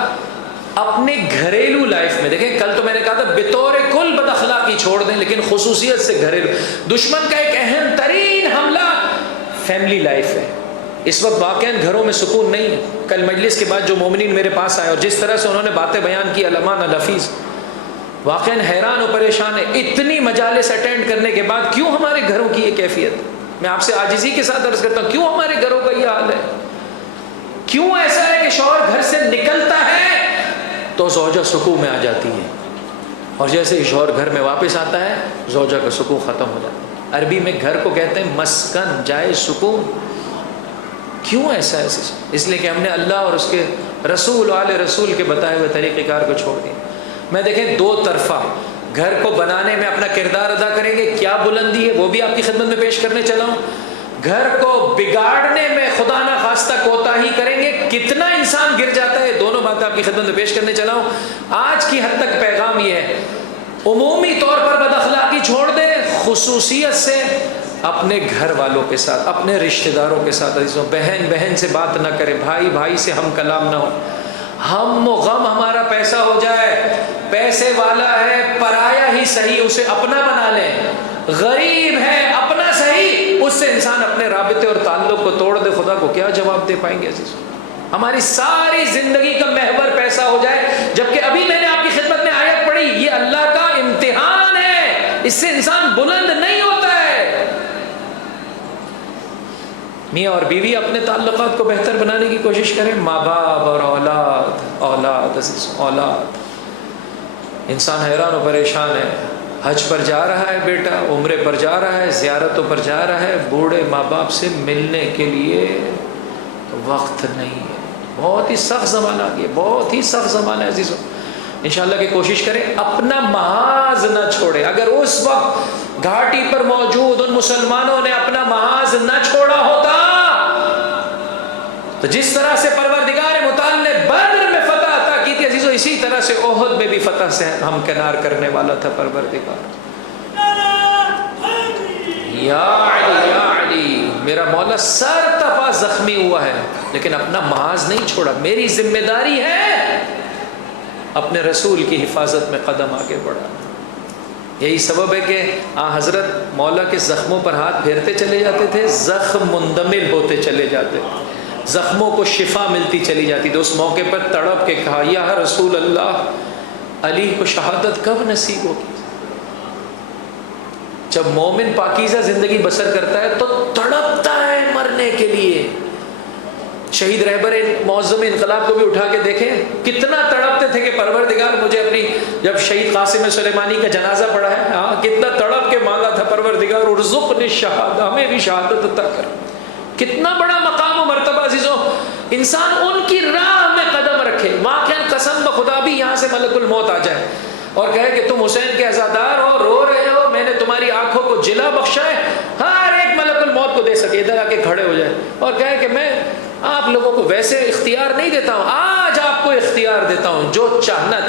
اپنے گھریلو لائف میں دیکھیں, کل تو میں نے کہا تھا بطور کل بد اخلاقی چھوڑ دیں, لیکن خصوصیت سے گھریلو. دشمن کا ایک اہم ترین حملہ فیملی لائف ہے. اس وقت واقعاً گھروں میں سکون نہیں ہے. کل مجلس کے بعد جو مومنین میرے پاس آئے اور جس طرح سے انہوں نے باتیں بیان کی علمان الحفیظ, واقعاً حیران و پریشان ہے. اتنی مجالس اٹینڈ کرنے کے بعد کیوں ہمارے گھروں کی یہ کیفیت؟ میں آپ سے عاجزی کے ساتھ عرض کرتا ہوں, کیوں ہمارے گھروں کا یہ حال ہے؟ کیوں ایسا ہے کہ شوہر گھر سے نکلتا ہے تو زوجہ سکون میں آ جاتی ہے, اور جیسے ہی شوہر گھر میں واپس آتا ہے زوجہ کا سکون ختم ہو جاتا ہے. عربی میں گھر کو کہتے ہیں مسکن, جائے سکون. کیوں ایسا ہے؟ اس لیے کہ ہم نے اللہ اور اس کے رسول و آل رسول کے بتائے ہوئے طریقہ کار کو چھوڑ دیا. میں دیکھیں 2 طرفہ گھر کو بنانے میں اپنا کردار ادا کریں گے, کیا بلندی ہے وہ بھی آپ کی خدمت میں پیش کرنے چلا ہوں. گھر کو بگاڑنے میں خدا نہ خواستہ کوتاہی کریں گے, کتنا انسان گر جاتا ہے. دونوں باتیں آپ کی خدمت میں پیش کرنے چلا ہوں. آج کی حد تک پیغام یہ ہے, عمومی طور پر بد اخلاقی چھوڑ دیں, خصوصیت سے اپنے گھر والوں کے ساتھ, اپنے رشتہ داروں کے ساتھ. عزیزوں بہن بہن سے بات نہ کرے, بھائی بھائی سے ہم کلام نہ ہو. ہم و غم ہمارا پیسہ ہو جائے, پیسے والا ہے پرایا ہی صحیح اسے اپنا بنا لیں, غریب ہے اپنا صحیح اس سے انسان اپنے رابطے اور تعلق کو توڑ دے, خدا کو کیا جواب دے پائیں گے عزیزوں؟ ہماری ساری زندگی کا محور پیسہ ہو جائے، جبکہ ابھی میں نے آپ کی خدمت میں آیت پڑھی، یہ اللہ کا امتحان ہے، اس سے انسان بلند نہیں ہوتا ہے۔ میاں اور بیوی اپنے تعلقات کو بہتر بنانے کی کوشش کریں، ماں باپ اور اولاد اولاد، انسان حیران و پریشان ہے، حج پر جا رہا ہے بیٹا، عمرے پر جا رہا ہے، زیارتوں پر جا رہا ہے، بوڑھے ماں باپ سے ملنے کے لیے وقت نہیں ہے۔ بہت ہی سخت زمانہ آ گیا، بہت ہی سخت زمانہ ہے عزیزوں۔ انشاءاللہ کہ کوشش کریں اپنا محاذ نہ چھوڑے۔ اگر اس وقت گھاٹی پر موجود ان مسلمانوں نے اپنا محاذ نہ چھوڑا ہوتا تو جس طرح سے پروردگار متعال نے بدر میں فتح عطا کی تھی عزیزوں، اسی طرح سے احد میں بھی فتح سے ہمکنار کرنے والا تھا پروردگار۔ یا علی میرا مولا سر تپا زخمی ہوا ہے لیکن اپنا محاذ نہیں چھوڑا، میری ذمہ داری ہے اپنے رسول کی حفاظت میں قدم آگے بڑھا۔ یہی سبب ہے کہ حضرت مولا کے زخموں پر ہاتھ پھیرتے چلے جاتے تھے، زخم مندمل ہوتے چلے جاتے، زخموں کو شفا ملتی چلی جاتی تھی۔ اس موقع پر تڑپ کے کہا، یا رسول اللہ، علی کو شہادت کب نصیب ہوگی؟ جب مومن پاکیزہ زندگی بسر کرتا ہے تو تڑپتا ہے مرنے کے لیے۔ شہید رہبر معظم انقلاب کو بھی اٹھا کے دیکھیں، کتنا تڑپتے تھے کہ پروردگار مجھے اپنی، جب شہید قاسم سلیمانی کا جنازہ پڑا ہے، کتنا تڑپ کے مانگا تھا، پروردگار ارزقنی الشہادہ، ہمیں بھی شہادت عطا کر۔ کتنا بڑا مقام و مرتبہ عزیزوں، انسان ان کی راہ میں قدم رکھے، واقعاً قسم بخدا بھی یہاں سے ملک الموت آ جائے اور کہے کہ تم حسین کے عزادار ہو، رو رہے ہو، میں نے تمہاری آنکھوں کو جلا بخشا ہے، ہر ایک ملک الموت کو دے سکے، ادھر آ کے کھڑے ہو جائے اور کہے کہ میں آپ لوگوں کو ویسے اختیار نہیں دیتا ہوں، آج آپ کو اختیار دیتا ہوں، جو جانا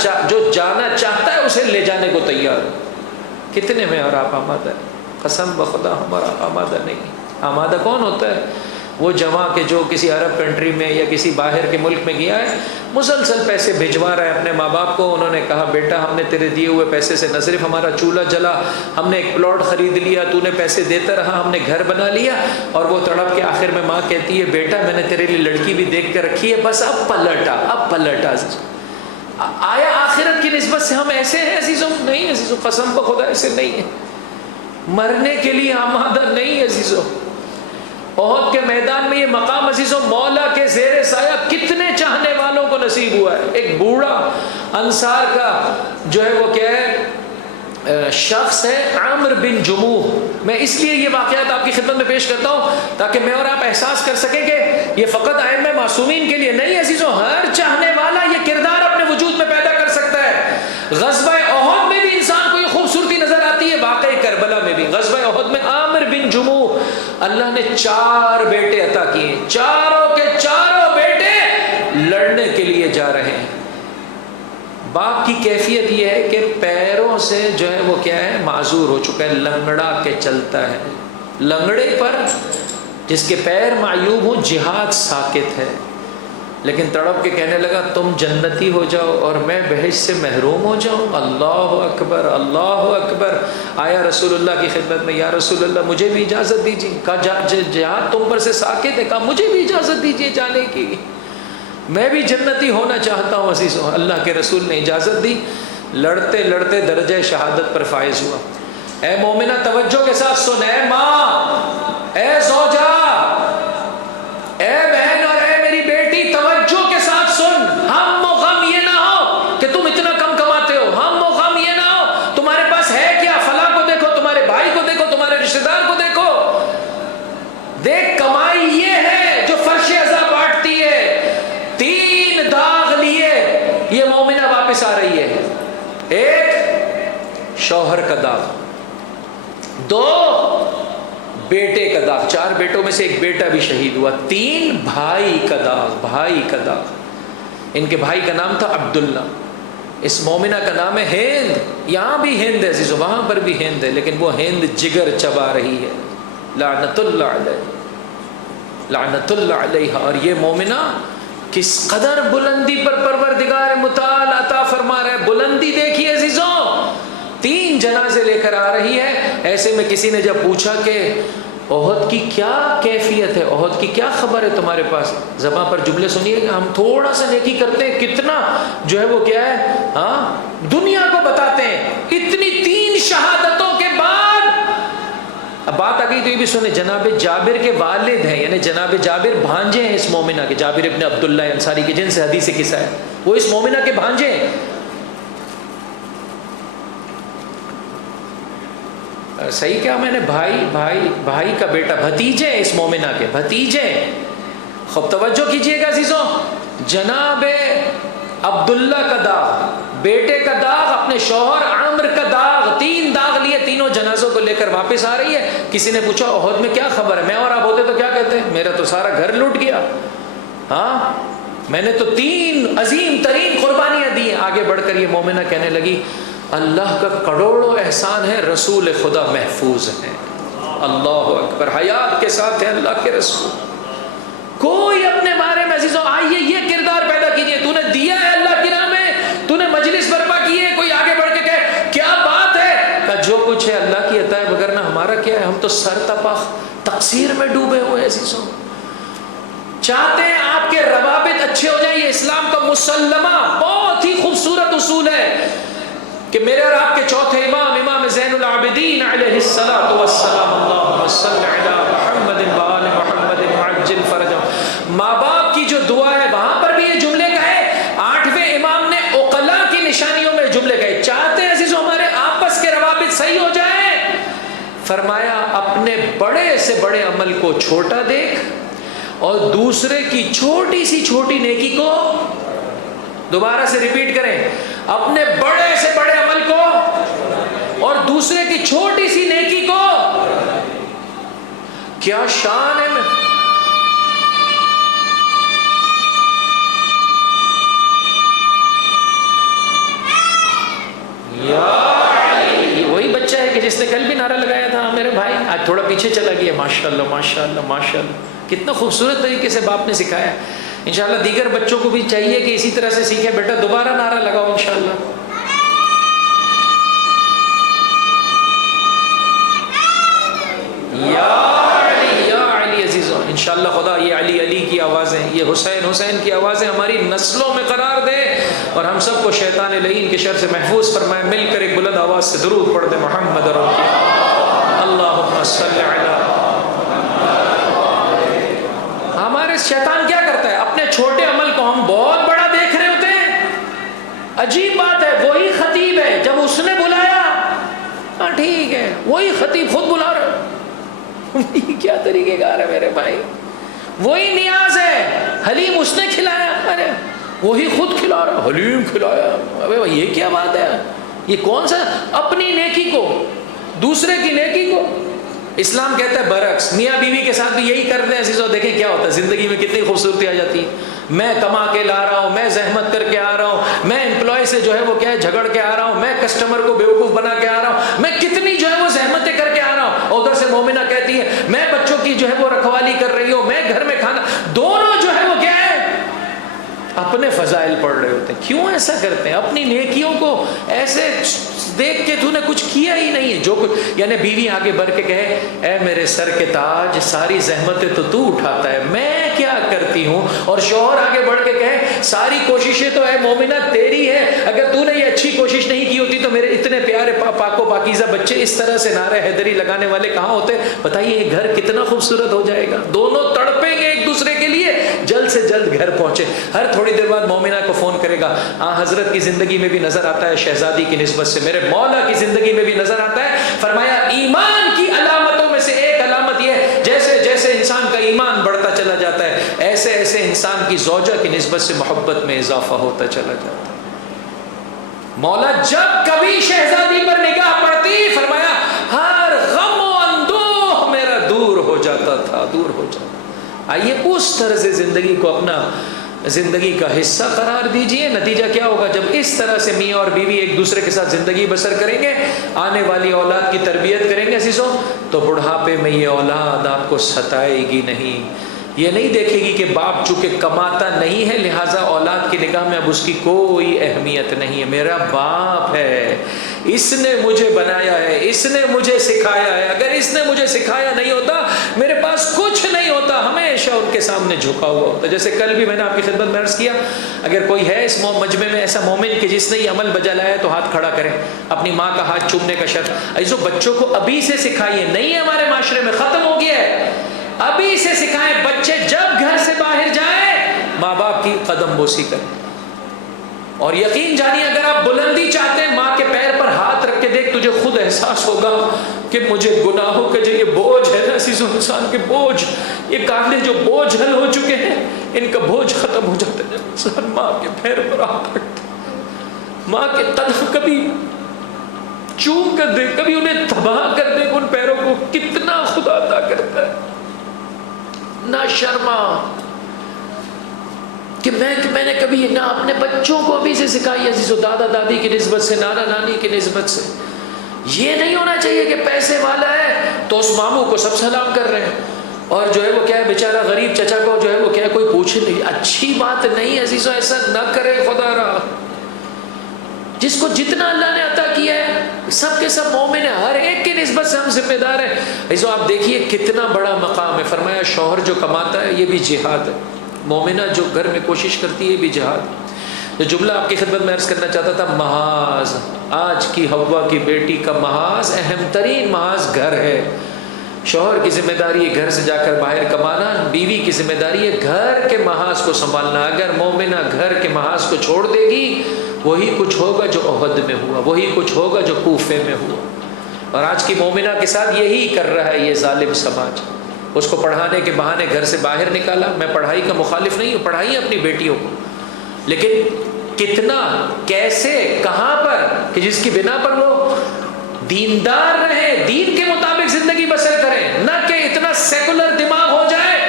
چاہتا ہے اسے لے جانے کو تیار ہوں۔ کتنے میں اور آپ آمادہ ہے؟ قسم بخدا ہمارا آمادہ نہیں۔ آمادہ کون ہوتا ہے؟ وہ جوان کہ جو کسی عرب کنٹری میں یا کسی باہر کے ملک میں گیا ہے، مسلسل پیسے بھجوا رہا ہے اپنے ماں باپ کو، انہوں نے کہا بیٹا ہم نے تیرے دیے ہوئے پیسے سے نہ صرف ہمارا چولہا جلا، ہم نے ایک پلاٹ خرید لیا، تو نے پیسے دیتا رہا، ہم نے گھر بنا لیا، اور وہ تڑپ کے آخر میں ماں کہتی ہے بیٹا میں نے تیرے لیے لڑکی بھی دیکھ کر رکھی ہے، بس اب پلٹا۔ آیا آخرت کی نسبت سے ہم ایسے ہیں عزیزوں؟ نہیں عزیزوں، قسم بخدا ایسے نہیں ہیں، مرنے کے لیے آمادہ نہیں عزیزوں۔ احد کے میدان میں یہ مقام عزیزوں مولا کے زیر سایہ کتنے چاہنے والوں کو نصیب ہوا ہے۔ ایک بوڑھا انصار کا جو ہے وہ کیا ہے شخص ہے، عامر بن جموح۔ میں اس لیے یہ واقعات آپ کی خدمت میں پیش کرتا ہوں تاکہ میں اور آپ احساس کر سکیں کہ یہ فقط ائمہ معصومین کے لیے نہیں عزیزوں، ہر چاہنے والا یہ کردار اپنے وجود میں پیدا کر سکتا ہے۔ غزوہ احد میں بھی انسان کو یہ خوبصورتی نظر آتی ہے، واقعی کربلا میں بھی۔ غزوہ احد میں عامر بن جموح اللہ نے 4 بیٹے عطا کیے، چاروں کے چاروں بیٹے لڑنے کے لیے جا رہے ہیں۔ باپ کی کیفیت یہ ہے کہ پیروں سے جو ہے وہ کیا ہے معذور ہو چکا ہے، لنگڑا کے چلتا ہے، لنگڑے پر جس کے پیر معیوب ہوں جہاد ساکت ہے، لیکن تڑپ کے کہنے لگا تم جنتی ہو جاؤ اور میں بہشت سے محروم ہو جاؤں۔ اللہ اکبر، اللہ اکبر۔ آیا رسول اللہ کی خدمت میں، یا رسول اللہ مجھے بھی اجازت دیجیے۔ کہا جہاد تم پر سے ساکت ہے، کہا مجھے بھی اجازت دیجیے جانے کی، میں بھی جنتی ہونا چاہتا ہوں عزیزوں۔ اللہ کے رسول نے اجازت دی، لڑتے لڑتے درجہ شہادت پر فائز ہوا۔ اے مومنہ توجہ کے ساتھ سن، اے ماں، اے زوجہ، اے بہن اور اے میری بیٹی، توجہ کے ساتھ سن، ہم و غم یہ نہ ہو کہ تم اتنا کم کماتے ہو، ہم و غم یہ نہ ہو تمہارے پاس ہے کیا، فلاں کو دیکھو، تمہارے بھائی کو دیکھو، تمہارے رشتہ دار کو دیکھو، دیکھ کمائی یہ ہے جو فرش عزا بانٹتی ہے۔ 3 داغ لیے یہ مومنہ واپس آ رہی ہے، ایک شوہر کا داغ، 2 بیٹے کا داغ، 4 بیٹوں میں سے ایک بیٹا بھی شہید ہوا، 3 بھائی کا داغ۔ ان کے بھائی کا نام تھا عبداللہ، اس مومنہ کا نام ہے ہند۔ یہاں بھی ہند ہے عزیزو، وہاں پر بھی ہند ہے، لیکن وہ ہند جگر چبا رہی ہے، لعنت اللہ علیہ، لعنت اللہ علیہ۔ اور یہ مومنہ کس قدر بلندی پر پروردگار متعال عطا فرما رہا ہے، بلندی دیکھیے عزیزوں، 3 جنازے لے کر آ رہی ہے۔ ایسے میں کسی نے جب پوچھا کہ احد کی کیا کیفیت ہے، احد کی کیا خبر ہے تمہارے پاس؟ زباں پر جملے سنیے گا، ہم تھوڑا سا نیکی کرتے ہیں کتنا جو ہے وہ کیا ہے، ہاں دنیا کو بتاتے ہیں، اتنی 3 شہادتوں کے بعد۔ اب بات آ گئی تو یہ بھی سنیں، جناب جابر کے والد ہیں، یعنی جناب جابر بھانجے ہیں اس مومنہ کے، جابر ابن عبداللہ انصاری کے، جن سے حدیث قصہ ہے، وہ اس مومنہ کے بھانجے ہیں۔ صحیح کیا میں نے؟ بھائی کا بیٹا، بھتیجے اس مومنہ کے، بھتیجے۔ خوب توجہ کیجئے گا عزیزوں، جناب عبداللہ کا داغ، بیٹے کا داغ، اپنے شوہر عمر کا داغ، 3 داغ لیے، تینوں جنازوں کو لے کر واپس آ رہی ہے۔ کسی نے پوچھا احد میں کیا خبر ہے؟ میں اور آپ ہوتے تو کیا کہتے ہیں؟ میرا تو سارا گھر لوٹ گیا، ہاں میں نے تو 3 عظیم ترین قربانیاں دی ہیں۔ آگے بڑھ کر یہ مومنہ کہنے لگی اللہ کا کروڑوں احسان ہے، رسول خدا محفوظ ہیں۔ اللہ اکبر، حیات کے ساتھ ہے اللہ کے رسول۔ کوئی اپنے بارے میں عزیزوں آئیے یہ کردار پیدا کیجئے، تو نے دیا ہے اللہ کی راہ میں، تو نے مجلس برپا کی ہے، کوئی آگے بڑھ کے کہے کیا بات ہے، کہ جو کچھ ہے اللہ کی عطا ہے، وگرنہ ہمارا کیا ہے؟ ہم تو سر تپا تقصیر میں ڈوبے ہوئے عزیزوں۔ چاہتے ہیں آپ کے روابط اچھے ہو جائیں، یہ اسلام کا مسلمہ بہت ہی خوبصورت اصول ہے کہ میرے اور آپ کے چوتھے امام، امام زین العابدین علیہ الصلوۃ والسلام، اللہم صل علی محمد وآل محمد وعجل فرجہم، ماں باپ کی جو دعا ہے وہاں پر بھی یہ جملے کہے، 8ویں امام نے عقلاء کی نشانیوں میں جملے کہے۔ چاہتے ہیں عزیزوں ہمارے آپس کے روابط صحیح ہو جائیں، فرمایا اپنے بڑے سے بڑے عمل کو چھوٹا دیکھ اور دوسرے کی چھوٹی سی چھوٹی نیکی کو، دوبارہ سے ریپیٹ کریں، اپنے بڑے سے بڑے عمل کو اور دوسرے کی چھوٹی سی نیکی کو، کیا شان ہے۔ وہی بچہ ہے کہ جس نے کل بھی نعرہ لگایا تھا میرے بھائی، آج تھوڑا پیچھے چلا گیا، ماشاءاللہ ماشاءاللہ ماشاءاللہ، کتنا خوبصورت طریقے سے باپ نے سکھایا۔ انشاءاللہ دیگر بچوں کو بھی چاہیے کہ اسی طرح سے سیکھیں، بیٹا دوبارہ نعرہ لگاؤ انشاءاللہ۔ یا علی عزیزوں، انشاءاللہ خدا یہ علی علی کی آوازیں، یہ حسین حسین کی آوازیں ہماری نسلوں میں قرار دے اور ہم سب کو شیطان لعین کے شر سے محفوظ فرمائے۔ مل کر ایک بلند آواز سے درود پڑھ دے محمد اللہم صل علی۔ ہمارے شیطان کیا کرتا ہے؟ اپنے چھوٹے عمل کو ہم بہت بڑا دیکھ رہے ہوتے ہیں۔ عجیب بات ہے، وہی خطیب ہے جب اس نے بلایا، ہاں ٹھیک ہے، وہی خطیب خود بلا رہا ہے، کیا طریقے کار ہے میرے بھائی، وہی نیاز ہے، حلیم اس نے کھلایا، ارے وہی خود کھلا رہا، حلیم کھلایا، ابے یہ کیا بات ہے، یہ کون سا اپنی نیکی کو دوسرے کی نیکی کو۔ اسلام کہتا ہے برعکس، میاں بیوی کے ساتھ بھی یہی کرتے ہیں عزیزوں، دیکھیں کیا ہوتا ہے زندگی میں، کتنی خوبصورتی آ جاتی ہے۔ میں کما کے لا رہا ہوں، میں زحمت کر کے آ رہا ہوں، میں امپلائی سے جو ہے وہ کیا ہے جھگڑ کے آ رہا ہوں، میں کسٹمر کو بیوقوف بنا کے آ رہا ہوں، میں کتنی جو ہے وہ زحمتیں کر کے آ رہا ہوں، اور ادھر سے مومنہ کہتی ہے میں بچوں کی جو ہے وہ رکھوالی کر رہی ہوں، میں گھر میں کھانا، دونوں جو ہے وہ کیا ہے اپنے فضائل پڑھ رہے ہوتے ہیں۔ کیوں ایسا کرتے ہیں؟ اپنی نیکیوں کو ایسے دیکھ کے تو نے کچھ کیا ہی نہیں ہے، جو کچھ یعنی بیوی آگے بڑھ کے کہے اے میرے سر کے تاج، ساری زحمتیں تو اٹھاتا ہے، میں کیا کرتی ہوں، اور شوہر آگے بڑھ کے کہے ساری کوششیں تو اے مومنہ تیری ہے، اگر تو نے یہ اچھی کوشش نہیں کی ہوتی تو میرے اتنے پیارے پاک و پاکیزہ بچے اس طرح سے نعرہ حیدری لگانے والے کہاں ہوتے؟ بتائیے یہ گھر کتنا خوبصورت ہو جائے گا، دونوں تڑپیں گے ایک دوسرے کے لیے، جلد سے جلد گھر پہنچے۔ ہر تھوڑی دیر بعد مومنہ کو فون کرے گا، حضرت کی زندگی میں بھی نظر آتا ہے شہزادی کی نسبت سے، میرے مولا کی زندگی میں بھی نظر آتا ہے۔ فرمایا ایمان کی علامتوں میں سے ایک علامت یہ ہے، جیسے جیسے انسان کا ایمان بڑھتا چلا جاتا ہے ایسے ایسے انسان کی زوجہ کی نسبت سے محبت میں اضافہ ہوتا چلا جاتا ہے۔ مولا جب کبھی شہزادی پر نگاہ پڑتی، فرمایا ہر غم و اندوہ میرا دور ہو جاتا تھا، دور ہو جاتا۔ آئیے اس طرز زندگی کو اپنا زندگی کا حصہ قرار دیجئے۔ نتیجہ کیا ہوگا؟ جب اس طرح سے میاں اور بیوی ایک دوسرے کے ساتھ زندگی بسر کریں گے، آنے والی اولاد کی تربیت کریں گے عزیزوں، تو بڑھاپے میں یہ اولاد آپ کو ستائے گی نہیں، یہ نہیں دیکھے گی کہ باپ چونکہ کماتا نہیں ہے لہٰذا اولاد کی نگاہ میں اب اس کی کوئی اہمیت نہیں ہے. میرا باپ ہے, اس نے مجھے بنایا ہے, اس نے مجھے سکھایا ہے. اگر اس نے مجھے سکھایا نہیں ہوتا میرے پاس کچھ نہیں ہوتا. ہمیشہ ان کے سامنے جھکا ہوا ہوتا. جیسے کل بھی میں نے آپ کی خدمت میں عرض کیا, اگر کوئی ہے اس مجمع میں ایسا مومن کہ جس نے یہ عمل بجا لایا تو ہاتھ کھڑا کرے. اپنی ماں کا ہاتھ چومنے کا شرط ایسو بچوں کو ابھی سے سکھائیے. نہیں ہے ہمارے معاشرے میں, ختم ہو گیا ہے. ابھی سے سکھائیں. بچے جب گھر سے باہر جائیں ماں باپ کی قدم بوسی کریں. اور یقین جانیے اگر آپ بلندی چاہتے ہیں ماں کے پیر پر ہاتھ رکھ کے دیکھ, تجھے خود احساس ہوگا کہ مجھے گناہوں کے جو یہ بوجھ ہے نا عزیز و انسان کے بوجھ, یہ کاندھے جو بوجھ حل ہو چکے ہیں ان کا بوجھ ختم ہو جاتا ہے. انسان ماں کے پیر پر ہاتھ رکھتا, ماں کے قدم کبھی چوم کر دے, کبھی انہیں تباہ کر دے, ان پیروں کو کتنا خدا عطا کرتا ہے. نہ شرما کہ میں نے کبھی نہ اپنے بچوں کو ابھی سے سکھائی عزیز و دادا دادی کی نسبت سے, نانا نانی کی نسبت سے. یہ نہیں ہونا چاہیے کہ پیسے والا ہے تو اس ماموں کو سب سلام کر رہے ہیں اور جو ہے وہ کیا ہے بیچارہ غریب چچا کو جو ہے وہ کیا ہے کوئی پوچھے نہیں. اچھی بات نہیں عزیزو, ایسا نہ کرے خدا را. جس کو جتنا اللہ نے عطا کیا ہے سب کے سب مومن ہیں, ہر ایک کی نسبت سے ہم ذمہ دار ہیں. ایسو آپ دیکھیے کتنا بڑا مقام ہے. فرمایا شوہر جو کماتا ہے یہ بھی جہاد ہے, مومنہ جو گھر میں کوشش کرتی ہے یہ بھی جہاد. جو جملہ آپ کی خدمت میں عرض کرنا چاہتا تھا, محاذ آج کی حوا کی بیٹی کا محاذ, اہم ترین محاذ گھر ہے. شوہر کی ذمہ داری ہے گھر سے جا کر باہر کمانا, بیوی کی ذمہ داری ہے گھر کے محاذ کو سنبھالنا. اگر مومنہ گھر کے محاذ کو چھوڑ دے گی وہی کچھ ہوگا جو احد میں ہوا, وہی کچھ ہوگا جو کوفے میں ہوا. اور آج کی مومنہ کے ساتھ یہی کر رہا ہے یہ ظالم سماج. اس کو پڑھانے کے بہانے گھر سے باہر نکالا. میں پڑھائی کا مخالف نہیں ہوں, پڑھائیے اپنی بیٹیوں کو, لیکن کتنا, کیسے, کہاں پر کہ جس کی بنا پر وہ دیندار رہے, دین کے مطابق زندگی بسر کریں, نہ کہ اتنا سیکولر دماغ ہو جائے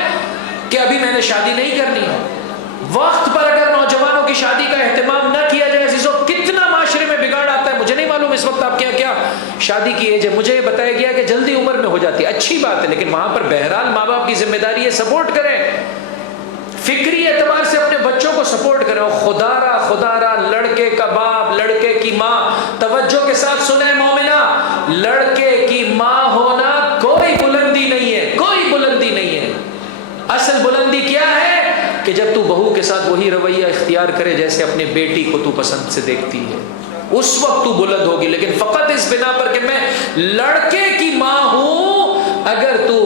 کہ ابھی میں نے شادی نہیں کرنی. وقت پر اگر نوجوانوں کی شادی کا اہتمام نہ کیا جائے عزیزو, کتنا معاشرے میں بگاڑ آتا ہے. مجھے نہیں معلوم اس وقت آپ کیا شادی کی ایج ہے, مجھے بتایا گیا کہ جلدی عمر میں ہو جاتی ہے. اچھی بات ہے, لیکن وہاں پر بہرحال ماں باپ کی ذمہ داری ہے سپورٹ کریں, فکری اعتبار سے اپنے بچوں کو سپورٹ کریں. خدا را لڑکے کا باپ, لڑکے کی ماں, توجہ کے ساتھ سنیں مومنہ, لڑکے کی ماں ہونا کوئی بلندی نہیں ہے, کوئی بلندی نہیں ہے. اصل بلندی کیا ہے کہ جب تو بہو کے ساتھ وہی رویہ اختیار کرے جیسے اپنے بیٹی کو تو پسند سے دیکھتی ہے, اس وقت تو بلند ہوگی. لیکن فقط اس بنا پر کہ میں لڑکے کی ماں ہوں, اگر تو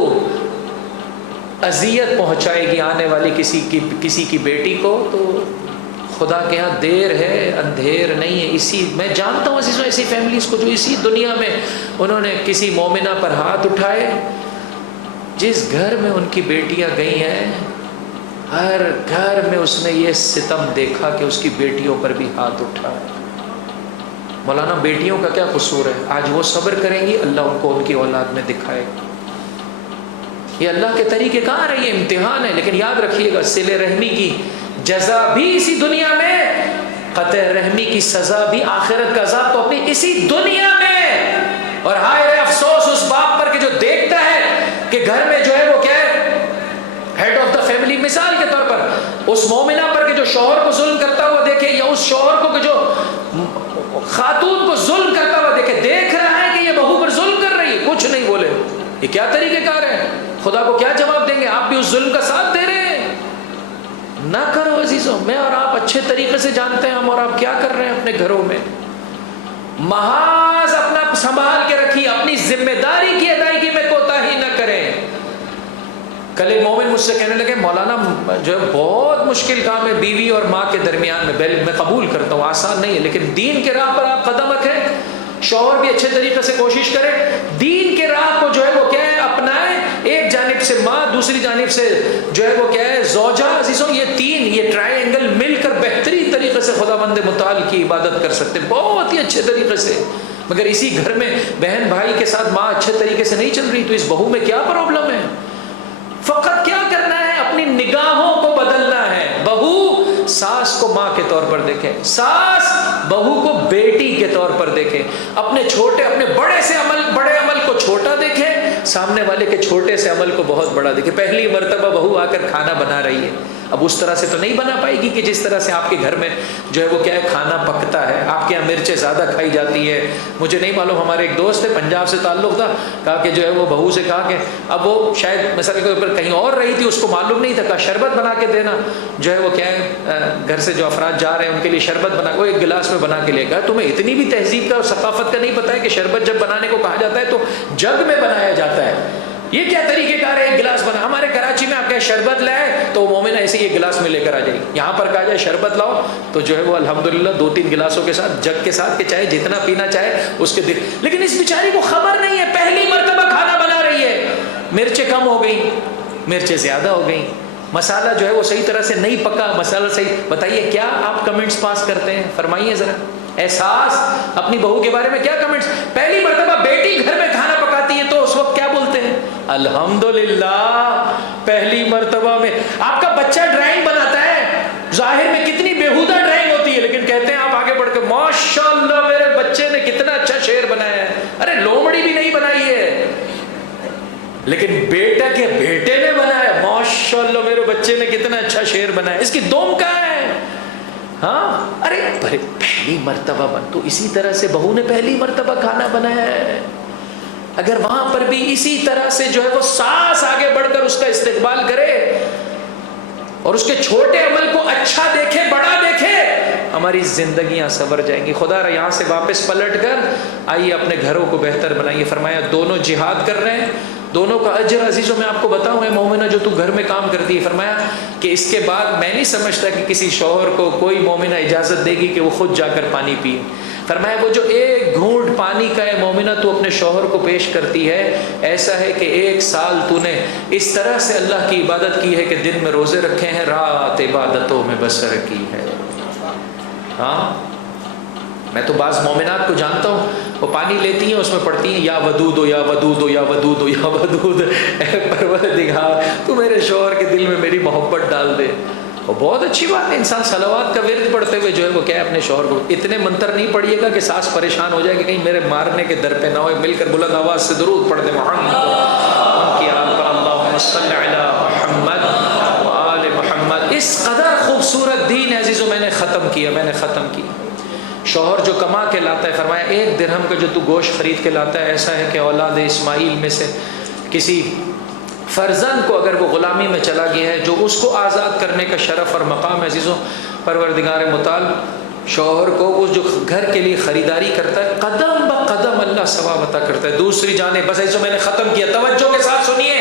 اذیت پہنچائے گی آنے والی کسی کی بیٹی کو تو خدا کے ہاں دیر ہے اندھیر نہیں ہے. میں جانتا ہوں عزیزوں ایسی فیملیز کو جو اسی دنیا میں انہوں نے کسی مومنہ پر ہاتھ اٹھائے, جس گھر میں ان کی بیٹیاں گئی ہیں ہر گھر میں اس نے یہ ستم دیکھا کہ اس کی بیٹیوں پر بھی ہاتھ اٹھا. مولانا بیٹیوں کا کیا قصور ہے؟ آج وہ صبر کریں گی, اللہ ان کو ان کی اولاد میں دکھائے گا. یہ اللہ کے طریقے کار ہے, یہ امتحان ہے. لیکن یاد رکھیے گا صلہ رحمی کی جزا بھی اسی دنیا میں, قطع رحمی کی سزا بھی آخرت کا عذاب تو اپنی اسی دنیا میں. اور ہائے افسوس اس باپ پر کہ جو دیکھتا ہے کہ گھر میں جو ہے وہ کیا ہے ہیڈ آف دا فیملی, مثال کے طور پر اس مومنہ پر کہ جو شوہر کو ظلم کرتا ہوا دیکھے, یا اس شوہر کو کہ جو خاتون کو ظلم کرتا ہوا دیکھے, دیکھ رہا ہے کہ یہ بہو پر ظلم کر رہی ہے, کچھ نہیں بولے. یہ کیا طریقہ کار ہے؟ خدا کو کیا جواب دیں گے؟ آپ بھی اس ظلم کا ساتھ دے رہے ہیں. نہ کرو عزیزوں, میں اور آپ اچھے طریقے سے جانتے ہیں ہم اور آپ کیا کر رہے ہیں اپنے گھروں میں. محاذ اپنا سنبھال کے رکھیے, اپنی ذمہ داری کی ادائیگی میں کوتاہی نہ کریں. کل ایک مومن مجھ سے کہنے لگے, مولانا جو ہے بہت مشکل کام ہے بیوی اور ماں کے درمیان میں قبول کرتا ہوں آسان نہیں ہے, لیکن دین کے راہ پر آپ قدم رکھیں, شوہر بھی اچھے طریقے سے کوشش کرے, دین کے راہ کو جو ہے وہ کیا ہے اپنائیں. ایک جانب سے ماں, دوسری جانب سے جو ہے وہ کیا ہے زوجہ. عزیزوں یہ تین, یہ ٹرائی اینگل مل کر بہترین طریقے سے خدا بند متعال کی عبادت کر سکتے بہت ہی اچھے طریقے سے. مگر اسی گھر میں بہن بھائی کے ساتھ ماں اچھے طریقے سے نہیں چل رہی, تو اس بہو میں کیا پرابلم ہے؟ فقط کیا کرنا ہے, اپنی نگاہوں کو بدلنا ہے. بہو ساس کو ماں کے طور پر دیکھے, ساس بہو کو بیٹی کے طور پر دیکھے, اپنے بڑے عمل کو چھوٹا دیکھے, سامنے والے کے چھوٹے سے عمل کو بہت بڑا دیکھیں. پہلی مرتبہ بہو آ کر کھانا بنا رہی ہے, اب اس طرح سے تو نہیں بنا پائے گی کہ جس طرح سے آپ کے گھر میں جو ہے وہ کیا ہے کھانا پکتا ہے. آپ کے یہاں مرچیں زیادہ کھائی جاتی ہے. مجھے نہیں معلوم, ہمارے ایک دوست ہے پنجاب سے تعلق تھا, کہا کہ جو ہے وہ بہو سے کہا کہ اب وہ شاید مثلا کے اوپر کہیں اور رہی تھی, اس کو معلوم نہیں تھا, کہا شربت بنا کے دینا, جو ہے وہ کیا ہے گھر سے جو افراد جا رہے ہیں ان کے لیے شربت بنا, وہ ایک گلاس میں بنا کے لے گا. تمہیں اتنی بھی تہذیب کا اور ثقافت کا نہیں پتہ ہے کہ شربت جب بنانے کو کہا جاتا ہے تو جگ میں بنایا جاتا ہے. یہ کیا طریقہ کار ہے, ایک گلاس بنا. ہمارے کراچی میں آپ کہیں شربت لائے تو مومن ایسے یہ گلاس میں لے کر آ جائے. یہاں پر کہا جائے شربت لاؤ تو جو ہے وہ الحمدللہ 2-3 گلاسوں کے ساتھ, جگ کے ساتھ, کہ چاہے جتنا پینا چاہے اس کے دل. لیکن اس بیچاری کو خبر نہیں ہے, پہلی مرتبہ کھانا بنا رہی ہے, مرچیں کم ہو گئیں, مرچیں زیادہ ہو گئیں, مسالہ جو ہے وہ صحیح طرح سے نہیں پکا, مسالہ صحیح. بتائیے کیا آپ کمنٹس پاس کرتے ہیں, فرمائیے ذرا. احساس اپنی بہو کے بارے میں کیا کمنٹس. پہلی مرتبہ بیٹی گھر میں کھانا پکاتی ہے تو اس وقت کیا بولتے ہیں, الحمدللہ. پہلی مرتبہ میں آپ کا بچہ ڈرائنگ بناتا ہے, ظاہر میں کتنی بیہودہ ڈرائنگ ہوتی ہے, لیکن کہتے ہیں آپ آگے بڑھ کے ماشاءاللہ میرے بچے نے کتنا اچھا شعر بنایا ہے. ارے لومڑی بھی نہیں بنائی ہے, لیکن بیٹا کے بیٹے نے بنایا, ماشاءاللہ میرے بچے نے کتنا اچھا شعر بنایا. اس کی دوم کہاں ہے؟ ہاں ارے پہلی مرتبہ بن, تو اسی طرح سے بہو نے پہلی مرتبہ کھانا بنایا ہے. اگر وہاں پر بھی اسی طرح سے جو ہے وہ ساس آگے بڑھ کر اس کا استقبال کرے اور اس کے چھوٹے عمل کو اچھا دیکھے, بڑا دیکھے, ہماری زندگیاں سنور جائیں گی. خدا را یہاں سے واپس پلٹ کر آئیے اپنے گھروں کو بہتر بنائیے. فرمایا دونوں جہاد کر رہے ہیں, دونوں کا اجر عزیزوں میں آپ کو بتاؤں ہے مومنہ جو تو گھر میں کام کرتی ہے, فرمایا کہ اس کے بعد میں نہیں سمجھتا کہ کسی شوہر کو کوئی مومنہ اجازت دے گی کہ وہ خود جا کر پانی پیے. فرمایا وہ جو ایک گھونٹ پانی کا ہے مومنہ تو اپنے شوہر کو پیش کرتی ہے, ایسا ہے کہ 1 سال تو نے اس طرح سے اللہ کی عبادت کی ہے کہ دن میں روزے رکھے ہیں, رات عبادتوں میں بسر کی ہے. ہاں میں تو بعض مومنات کو جانتا ہوں, وہ پانی لیتی ہیں اس میں پڑھتی ہیں یا ودود ہو یا ودود ہو یا ودود ہو یا ودود, اے پروردگار تو میرے شوہر کے دل میں میری محبت ڈال دے. وہ بہت اچھی بات ہے, انسان صلوات کا ورد پڑھتے ہوئے جو ہے وہ کیا ہے اپنے شوہر کو. اتنے منتر نہیں پڑھیے گا کہ ساس پریشان ہو جائے کہ کہیں میرے مارنے کے در پہ نہ ہوئے. مل کر بلند آواز سے درود پڑھ دے محمد ان کی آل پر اللہم صلی علی محمد و آل محمد. اس قدر خوبصورت دین عزیزو میں نے ختم کیا. شوہر جو کما کے لاتا ہے, فرمایا 1 درہم کا جو تو گوشت خرید کے لاتا ہے, ایسا ہے کہ اولاد اسماعیل میں سے کسی فرزند کو اگر وہ غلامی میں چلا گیا ہے, جو اس کو آزاد کرنے کا شرف اور مقام ہے عزیزوں, پروردگار متعال شوہر کو وہ جو گھر کے لیے خریداری کرتا ہے قدم بہ قدم اللہ ثواب عطا کرتا ہے. دوسری جانب بس ایسے میں نے ختم کیا, توجہ کے ساتھ سنیے,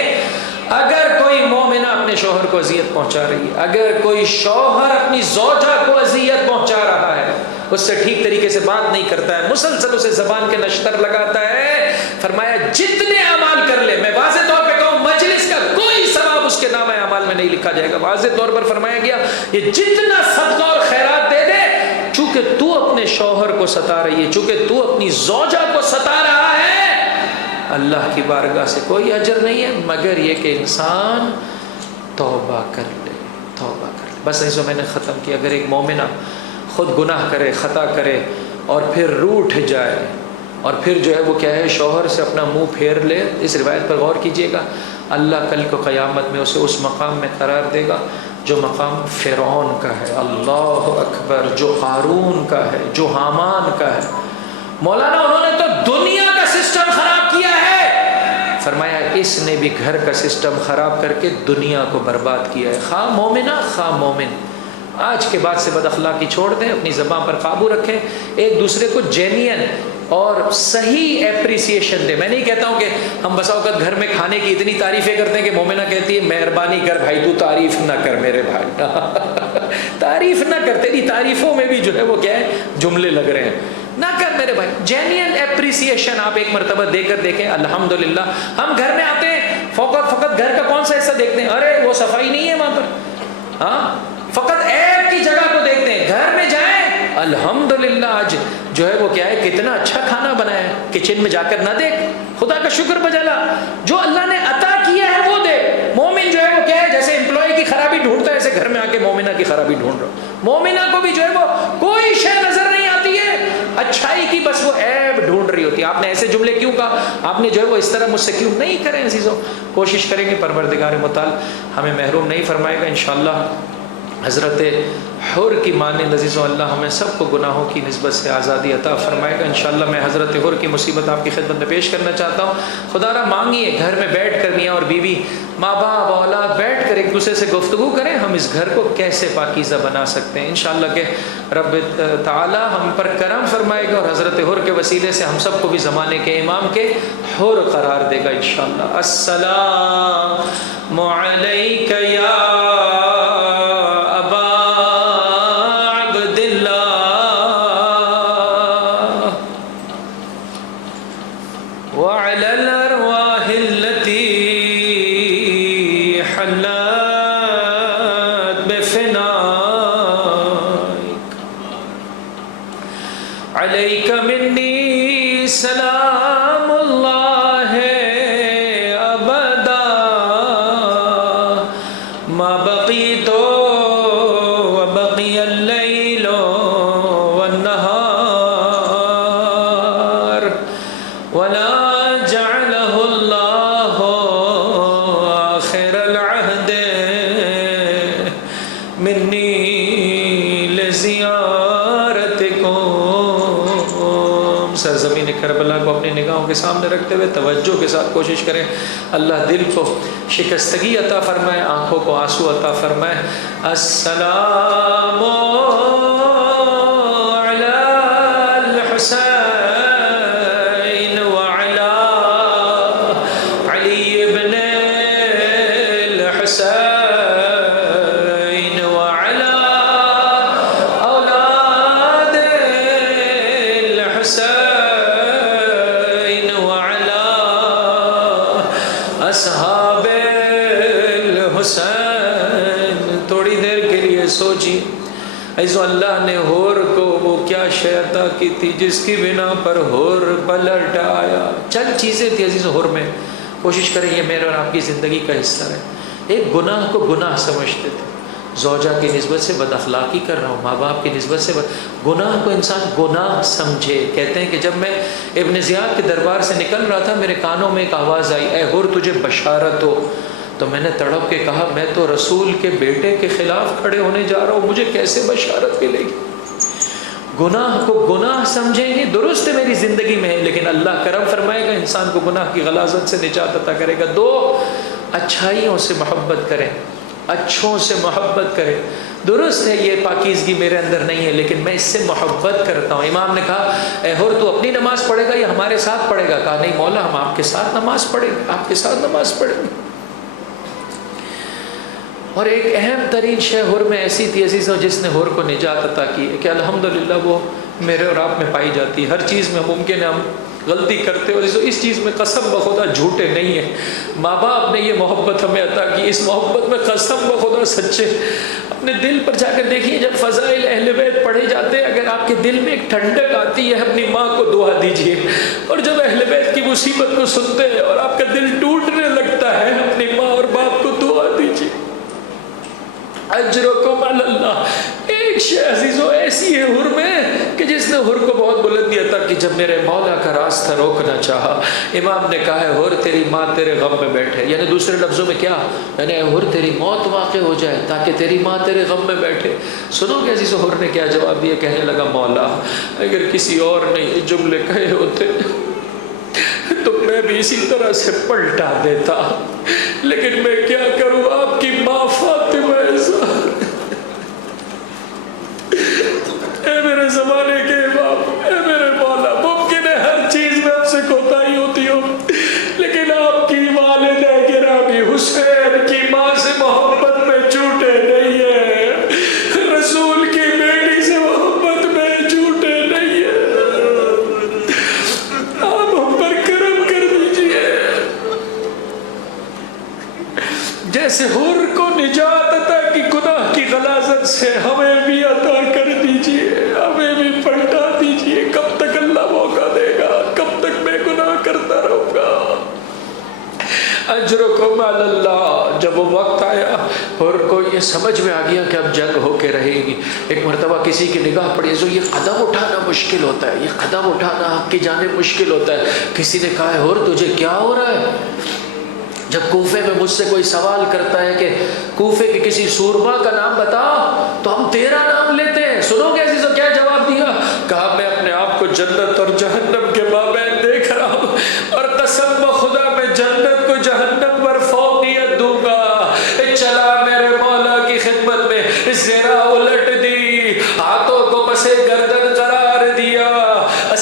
اگر کوئی مومنہ اپنے شوہر کو اذیت پہنچا رہی ہے, اگر کوئی شوہر اپنی زوجہ کو اذیت پہنچا رہا ہے, اس سے ٹھیک طریقے سے بات نہیں کرتا ہے, مسلسل اسے زبان کے نشتر لگاتا ہے, فرمایا جتنے اعمال کر لے, میں واضح طور پہ کہوں مجلس کا کوئی ثواب اس کے نام اعمال میں نہیں لکھا جائے گا. واضح طور پر فرمایا گیا یہ جتنا صدقہ اور خیرات دے دے, چونکہ تو اپنے شوہر کو ستا رہی ہے, چونکہ تو اپنی زوجہ کو ستا رہا ہے, اللہ کی بارگاہ سے کوئی اجر نہیں ہے مگر یہ کہ انسان توبہ کر لے, توبہ کر لے. بس ایسا میں نے ختم کیا. اگر ایک مومنہ خود گناہ کرے, خطا کرے اور پھر روٹھ جائے اور پھر جو ہے وہ کیا ہے شوہر سے اپنا منہ پھیر لے, اس روایت پر غور کیجئے گا, اللہ کل کو قیامت میں اسے اس مقام میں قرار دے گا جو مقام فرعون کا ہے, اللہ اکبر, جو قارون کا ہے, جو حامان کا ہے. مولانا انہوں نے تو دنیا کا سسٹم خراب کیا ہے, فرمایا اس نے بھی گھر کا سسٹم خراب کر کے دنیا کو برباد کیا ہے. خواہ مومنہ خواہ مومن, آج کے بعد سے بد اخلاقی چھوڑ دیں, اپنی زبان پر قابو رکھیں, ایک دوسرے کو جینین اور صحیح اپریسیشن دیں. میں نہیں کہتا ہوں کہ ہم بسا اوقات گھر میں کھانے کی اتنی تعریفیں کرتے ہیں کہ مومنہ کہتی ہے مہربانی کر بھائی تو تعریف نہ کر میرے بھائی, تعریف نہ کر, تیری تعریفوں میں بھی جو ہے وہ کیا ہے جملے لگ رہے ہیں, نہ کر میرے بھائی. جینین اپریسیشن آپ ایک مرتبہ دے کر دیکھیں. الحمدللہ ہم گھر میں آتے ہیں فقط گھر کا کون سا حصہ دیکھتے ہیں, ارے وہ صفائی نہیں ہے وہاں پر, ہاں فقط عیب کی جگہ کو دیکھتے ہیں. گھر میں جائیں الحمدللہ آج جو ہے وہ کیا ہے کتنا اچھا کھانا بنایا ہے, کچن میں جا کر نہ دیکھ, خدا کا شکر بجالا, جو اللہ نے عطا کیا ہے وہ دے. مومن جو ہے وہ کیا ہے جیسے امپلائی کی خرابی ڈھونڈتا ہے, ایسے گھر میں آ کے مومنہ کی خرابی ڈھونڈ رہا. مومنہ کو بھی جو ہے وہ کوئی شے نظر نہیں آتی ہے اچھائی کی, بس وہ عیب ڈھونڈ رہی ہوتی. آپ نے ایسے جملے کیوں کہا, آپ نے جو ہے وہ اس طرح مجھ سے کیوں نہیں کریں عزیزوں. کوشش کریں گے پروردگار متعال ہمیں محروم نہیں فرمائے گا انشاءاللہ. حضرت حر کی مانند عزیزوں اللہ ہمیں سب کو گناہوں کی نسبت سے آزادی عطا فرمائے گا انشاءاللہ. میں حضرت حر کی مصیبت آپ کی خدمت میں پیش کرنا چاہتا ہوں. خدا را مانگیے گھر میں بیٹھ کر میاں اور بیوی, ماں باپ, اولاد بیٹھ کر ایک دوسرے سے گفتگو کریں ہم اس گھر کو کیسے پاکیزہ بنا سکتے ہیں. انشاءاللہ کہ رب تعالی ہم پر کرم فرمائے گا اور حضرت حر کے وسیلے سے ہم سب کو بھی زمانے کے امام کے حر قرار دے گا انشاءاللہ. السلام علیک یا علیک منی سلام اللہ ابدا ما بقیت وبقی اللیل والنہار ولا جعلہ اللہ آخر العہد منی لزیارتکم. سرزمین کربلا کو اپنی نگاہوں کے سامنے رکھتے ہوئے توجہ کے ساتھ کوشش کریں اللہ دل کو شکستگی عطا فرمائے, آنکھوں کو آنسو عطا فرمائے. السلام علی الحسین وعلی علی ابن الحسین اصحاب الحسین. تھوڑی دیر کے لیے سوچی ایسو اللہ نے حور کو وہ کیا شے عطا کی تھی جس کی بنا پر حور پلٹ آیا. چند چیزیں تھی عزیز حور میں, کوشش کریں یہ میرے اور آپ کی زندگی کا حصہ ہے. ایک گناہ کو گناہ سمجھتے تھے, زوجہ کی نسبت سے بد اخلاقی کر رہا ہوں, ماں باپ کی نسبت سے گناہ کو انسان گناہ سمجھے. کہتے ہیں کہ جب میں ابن زیاد کے دربار سے نکل رہا تھا میرے کانوں میں ایک آواز آئی, اے حر تجھے بشارت ہو. تو میں نے تڑپ کے کہا میں تو رسول کے بیٹے کے خلاف کھڑے ہونے جا رہا ہوں, مجھے کیسے بشارت ملے گی. گناہ کو گناہ سمجھیں گے, درست میری زندگی میں ہے لیکن اللہ کرم فرمائے گا انسان کو گناہ کی غلاظت سے نجات عطا کرے گا. دو, اچھائیوں سے محبت کریں, اچھوں سے محبت کریں. درست ہے یہ پاکیزگی میرے اندر نہیں ہے لیکن میں اس سے محبت کرتا ہوں. امام نے کہا اے حر تو اپنی نماز پڑھے گا یا ہمارے ساتھ پڑھے گا؟ کہا نہیں مولا ہم آپ کے ساتھ نماز پڑھیں گے, آپ کے ساتھ نماز پڑھیں گے. اور ایک اہم ترین شے حر میں ایسی تھی عزیزوں جس نے حر کو نجات عطا کی ہے کہ الحمدللہ وہ میرے اور آپ میں پائی جاتی ہے. ہر چیز میں ممکن ہے ہم غلطی کرتے اور اس چیز میں قسم بخدا جھوٹے نہیں ہیں. ماں باپ نے یہ محبت ہمیں عطا کی, اس محبت میں قسم بخدا سچے. اپنے دل پر جا کر دیکھیے جب فضائل اہل بیت پڑھے جاتے ہیں اگر آپ کے دل میں ایک ٹھنڈک آتی ہے اپنی ماں کو دعا دیجیے. اور جب اہل بیت کی مصیبت کو سنتے ہیں اور آپ کا دل ٹوٹنے لگتا ہے اپنی ماں اور باپ کو دعا دیجیے. اجرکم علی اللہ. ایک شے عزیزو ایسی ہے حر میں کہ جس نے حر کو بہت بلندی عطا کی. جب میرے مولا کا راستہ روکنا چاہا امام نے کہا ہے حر تیری ماں تیرے غم میں بیٹھے, یعنی دوسرے لفظوں میں کیا, یعنی حر تیری موت واقع ہو جائے تاکہ تیری ماں تیرے غم میں بیٹھے. سنو گے عزیزو حر نے کیا جواب دیا, کہنے لگا مولا اگر کسی اور نے یہ جملے کہے ہوتے تو میں بھی اسی طرح سے پلٹا دیتا, لیکن میں کیا کروں آپ کی ماں فاطمہ اے میرے زمانے کے امام, اے میرے مولا, ممکن ہے ہر چیز میں آپ سے کوتاہی ہوتی ہو لیکن آپ کی والدہ گرامی حسین کی ماں سے محبت میں جھوٹے نہیں ہیں, رسول کی بیٹی سے محبت میں جھوٹے نہیں ہیں. آپ ہم پر کرم کر دیجئے جیسے حر کو نجات عطا کی گناہ کی غلاظت سے ہمیں بھی عطا کر دیجئے, ہمیں بھی پلٹا دیجئے. کب تک اللہ موقع دے گا, کب تک میں گناہ کرتا رہوں گا. اجرکم علی اللہ. جب وہ وقت آیا اور کو یہ سمجھ میں آ گیا کہ اب جنگ ہو کے رہے گی، ایک مرتبہ کسی کی نگاہ پڑی تو یہ قدم اٹھانا مشکل ہوتا ہے، یہ قدم اٹھانا حق کی جانب مشکل ہوتا ہے. کسی نے کہا ہے اور تجھے کیا ہو رہا ہے؟ جب کوفے میں مجھ سے کوئی سوال کرتا ہے کہ کوفے کے کسی سورما کا نام بتا تو ہم تیرا نام لیتے ہیں. سنو گے عزیزو کیا جواب دیا؟ کہا میں اپنے آپ کو جنت اور جہنم کے مابین دیکھ رہا ہوں اور قسم بخدا میں جنت کو جہنم پر فوقیت دوں گا. چلا میرے مولا کی خدمت میں، ذرا الٹ دی، ہاتھوں کو پسے گردن قرار دیا.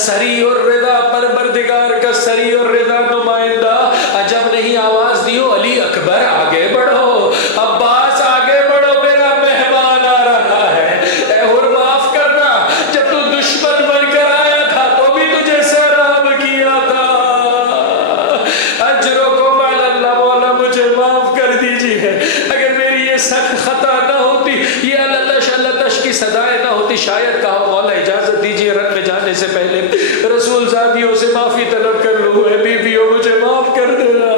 سری اور رضا پروردگار کا سری اور رضا نمائندہ عجب نہیں آواز دیو علی اکبر آگے بڑھو، عباس آگے بڑھو، میرا مہمان آ رہا ہے. اے اور معاف کرنا، جب تو دشمن بن کر آیا تھا تو بھی تجھے سیراب کیا تھا. اجرکم علی اللہ، مولا مجھے معاف کر دیجیے. اگر میری یہ سخت خطا نہ ہوتی، یہ اللہ کی صدائیں نہ ہوتی، شاید کہا مولا اجازت دیجیے رن میں جانے سے پہلے رسول زادیوں سے معافی طلب کر لوں. اے بیویوں مجھے معاف کر دینا.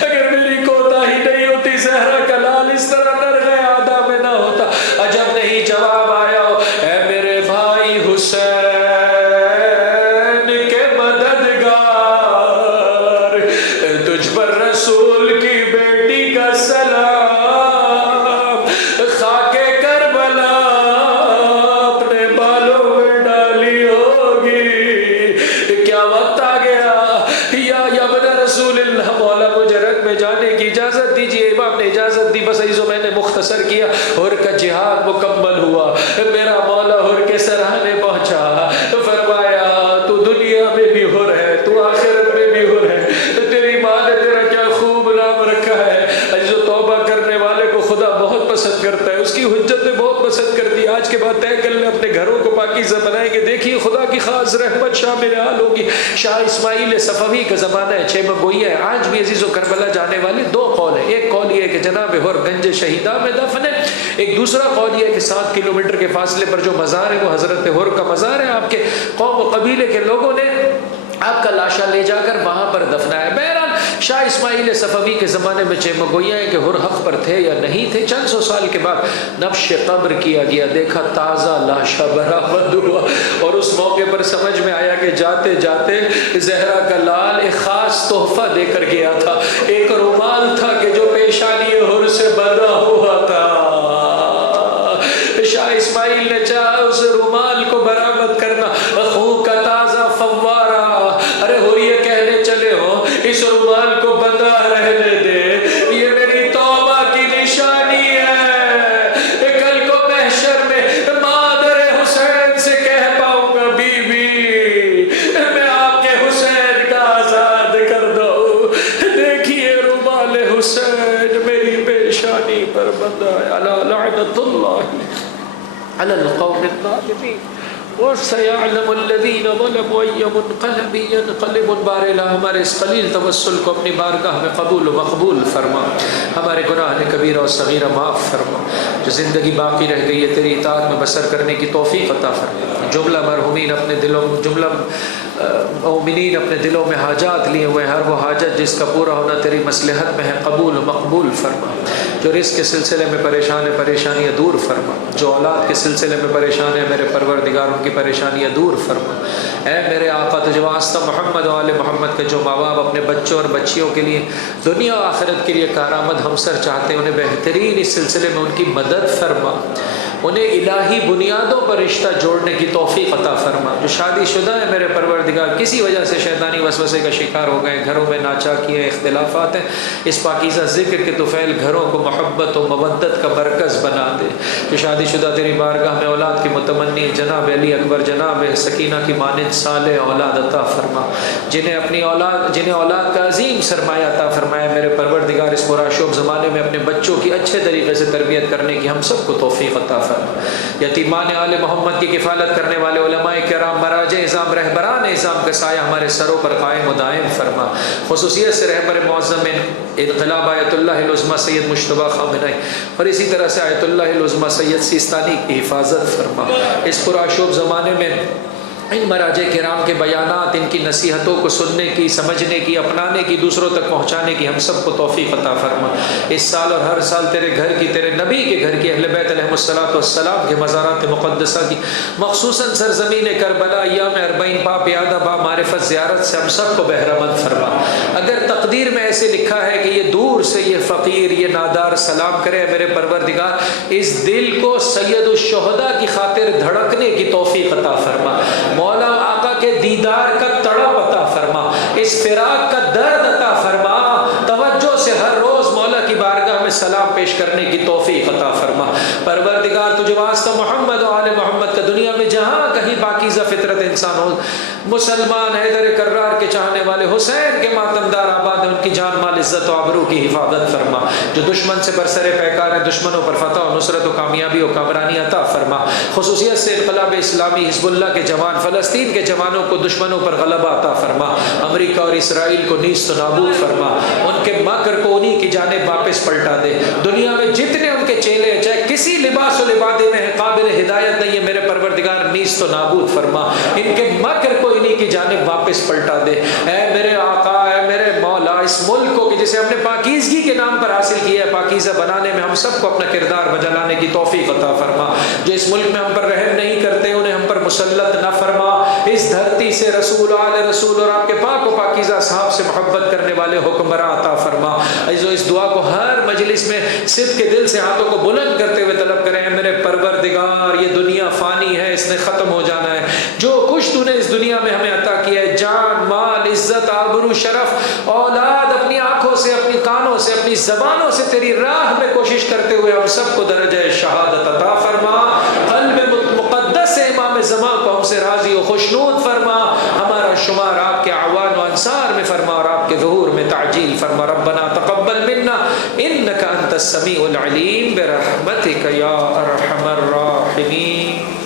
اگر میری کوتاہی نہیں ہوتی زہرا کا لال اس طرح نرغے آدھا میں نہ ہوتا. عجب نہیں جواب آیا. اے میرے بھائی حسین کے مددگار، تجھ پر رسول کی بیٹی کا سلام، خاک کربلا اپنے بالوں میں ڈالی ہوگی. کیا وقت آ گیا یا ابن رسول اللہ، مولا مجھے رنگ میں جانے کی اجازت دیجیے. امام نے اجازت دی، بس ایسو میں نے مختصر کیا. ہور کا جہاد مکمل ہوا، میرا مولا ہور کے سراہنے پہنچا. فرمایا تو دنیا میں بھی ہور ہے، تو آخرت میں بھی ہور ہے. تیری ماں نے تیرا کیا خوب نام رکھا ہے. جو توبہ کرنے والے کو خدا بہت پسند کرتا ہے، اس کی حجت نے بہت پسند کرتی. آج کے بعد طے کر لیں اپنے گھروں کو پاکیزہ بنائیں گے. دیکھیے خدا کی خاص رحمت شامل حال ہوگی. شاہ اسماعیل صفوی کا زمانہ ہے، چھ گوئی ہے. آج بھی عزیز و کربلا جانے والے دو قول ہیں. ایک قول یہ ہے کہ جناب ہور گنج شہیدہ میں دفن ہے. ایک دوسرا قول یہ ہے کہ 7 کلومیٹر کے فاصلے پر جو مزار ہے وہ حضرت ہور کا مزار ہے. آپ کے قوم و قبیلے کے لوگوں نے آپ کا لاشا لے جا کر وہاں پر دفنایا. بہرحال شاہ اسماعیل صفوی کے زمانے میں چیمگوئیاں ہیں کہ ہر حق پر تھے یا نہیں تھے. چند سو سال کے بعد نبش قبر کیا گیا، دیکھا تازہ لاشا برآمد ہوا، اور اس موقع پر سمجھ میں آیا کہ جاتے جاتے زہرا کا لال ایک خاص تحفہ دے کر گیا تھا. ایک رومال تھا کہ جو پیشانی ہر سے بندھا ہوا تھا. شاہ اسماعیل نے چاہا اس رومال کو برآمد کرنا، خون کا تازہ فوارہ. ارے ہو یہ کہنے چلے ہو اس رومال کو بندھا رہنے دے، یہ میری توبہ کی نشانی ہے. کل کو محشر میں مادر حسین سے کہہ پاؤں گا بی بی میں آپ کے حسین کا آزاد کر دو. دیکھیے رومال حسین میری پیشانی پر بندھا ہے. الا لعنت اللہ علی القوم الظالمین وَسَيَعْلَمُ الَّذِينَ ظَلَمُوا أَيَّ مُنْقَلَبٍ يَنْقَلِبُونَ. بار الہ ہمارے اس قلیل توسل کو اپنی بارگاہ میں قبول و مقبول فرما. ہمارے گناہ کبیرہ و صغیرہ معاف فرما. جو زندگی باقی رہ گئی ہے تیری اطاعت میں بسر کرنے کی توفیق عطا فرما. جملہ مرحومین اپنے دلوں، جملہ مومنین اپنے دلوں میں حاجات لیے ہوئے، ہر وہ حاجت جس کا پورا ہونا تیری مصلحت میں ہے قبول و مقبول فرما. جو رزق کے سلسلے میں پریشان ہے پریشانیاں دور فرما. جو اولاد کے سلسلے میں پریشان ہے میرے پروردگار ان کی پریشانیاں دور فرما. اے میرے آقا تجھے واسطہ محمد و آل محمد کے جو ماں باپ اپنے بچوں اور بچیوں کے لیے دنیا و آخرت کے لیے کارآمد ہمسر چاہتے ہیں، انہیں بہترین اس سلسلے میں ان کی مدد فرما. انہیں الہی بنیادوں پر رشتہ جوڑنے کی توفیق عطا فرما. جو شادی شدہ ہے میرے پروردگار کسی وجہ سے شیطانی وسوسے کا شکار ہو گئے، گھروں میں ناچاکیاں اختلافات ہیں، اس پاکیزہ ذکر کے طفیل گھروں کو محبت و مودت کا مرکز بنا دے. جو شادی شدہ تیری بارگاہ میں اولاد کی متمنی جناب علی اکبر جناب سکینہ کی مانند صالح اولاد عطا فرما. جنہیں اولاد کا عظیم سرمایہ عطا فرمایا میرے پروردگار اس پرآشوب زمانے میں اپنے بچوں کی اچھے طریقے سے تربیت کرنے کی ہم سب کو توفیق عطا فرما. یتیمان آل محمد کی کفالت کرنے والے علماء کرام مراجع اعظام رہبران اعظام کا سایہ ہمارے سروں پر قائم و دائم فرما. خصوصیت سے رہبر معظم انقلاب آیت اللہ العظمیٰ سید مجتبیٰ خامنہئی اور اسی طرح سے آیت اللہ العظمیٰ سید سیستانی کی حفاظت فرما. اس پرآشوب زمانے میں ان مراجع کرام کے بیانات، ان کی نصیحتوں کو سننے کی، سمجھنے کی، اپنانے کی، دوسروں تک پہنچانے کی ہم سب کو توفیق عطا فرما۔ اس سال اور ہر سال تیرے گھر کی، تیرے نبی کے گھر کی، اہل بیت علیہ الصلوۃ والسلام کے مزارات مقدسہ کی، خصوصاً سرزمین کربلا ایام 40 با پیادہ با معرفت زیارت سے ہم سب کو بہرمند فرما۔ اگر تقدیر میں ایسے لکھا ہے کہ یہ دور سے یہ فقیر، یہ نادار سلام کرے، میرے پروردگار اس دل کو سید الشہداء کی خاطر دھڑکنے کی توفیق عطا فرما۔ مولا آقا کے دیدار کا تڑپ عطا فرما، اس فراق کا درد عطا فرما، توجہ سے ہر روز مولا کی بارگاہ میں سلام پیش کرنے کی توفیق عطا فرما۔ پروردگار تجھے واسطہ محمد و آل محمد کا دنیا میں جہاں کہیں پاکیزہ فطرت انسان ہو، مسلمان حیدر کرار کے چاہنے والے، حسین کے ماتمدار آباد، ان کی جان مال عزت و آبرو کی حفاظت فرما۔ جو دشمن سے برسر پیکار ہے، دشمنوں پر فتح و نصرت و کامیابی و کامرانی عطا فرما۔ خصوصیت سے انقلاب اسلامی، حزب اللہ کے جوان، فلسطین کے جوانوں کو دشمنوں پر غلبہ عطا فرما۔ امریکہ اور اسرائیل کو نیست و نابود فرما، ان کے مکر کو انہی کی جانب واپس پلٹا دے۔ دنیا میں جتنے ان کے چیلے ہیں، چاہے کسی لباس و لبادے میں ہیں، قابل ہدایت نہیں ہے، میرے پروردگار نیست و نابود فرما، ان کے مکر کو انہی کی جانب واپس پلٹا دے۔ اے میرے آقا، اے میرے مولا، اس ملک کو کہ جسے ہم نے پاکیزگی کے نام پر حاصل کیا ہے، پاکیزہ بنانے میں ہم سب کو اپنا کردار بجلانے کی توفیق عطا فرما۔ جو اس ملک میں ہم پر رحم نہیں کرتے، انہیں ہم پر مسلط نہ فرما۔ اس دھرتی سے رسول، آل رسول اور آپ کے پاک و پاکیزہ اصحاب سے محبت کرنے والے حکمراں عطا فرما۔ جو اس دعا کو ہر مجلس میں صدق کے دل سے ہاتھوں کو بلند کرتے ہوئے طلب کریں، میرے پروردگار یہ دنیا فانی ہے، اس نے ختم ہو جانا ہے، جو کچھ تو نے اس دنیا میں ہمیں عطا کیا ہے، جان مال عزت آبرو شرف اولاد، اپنی آنکھوں سے، اپنی کانوں سے، اپنی زبانوں سے تیری راہ میں کوشش کرتے ہوئے ہم سب کو درجہ شہادت عطا فرما۔ قلب مقدس امام زمان کو ہم سے راضی و خوشنود فرما، ہمارا شمار آپ کے اعوان و انصار میں فرما اور آپ کے ظہور میں تعجیل فرما۔ ربنا تقبل منا انک انت السمیع العلیم برحمتک یا ارحم الراحمین۔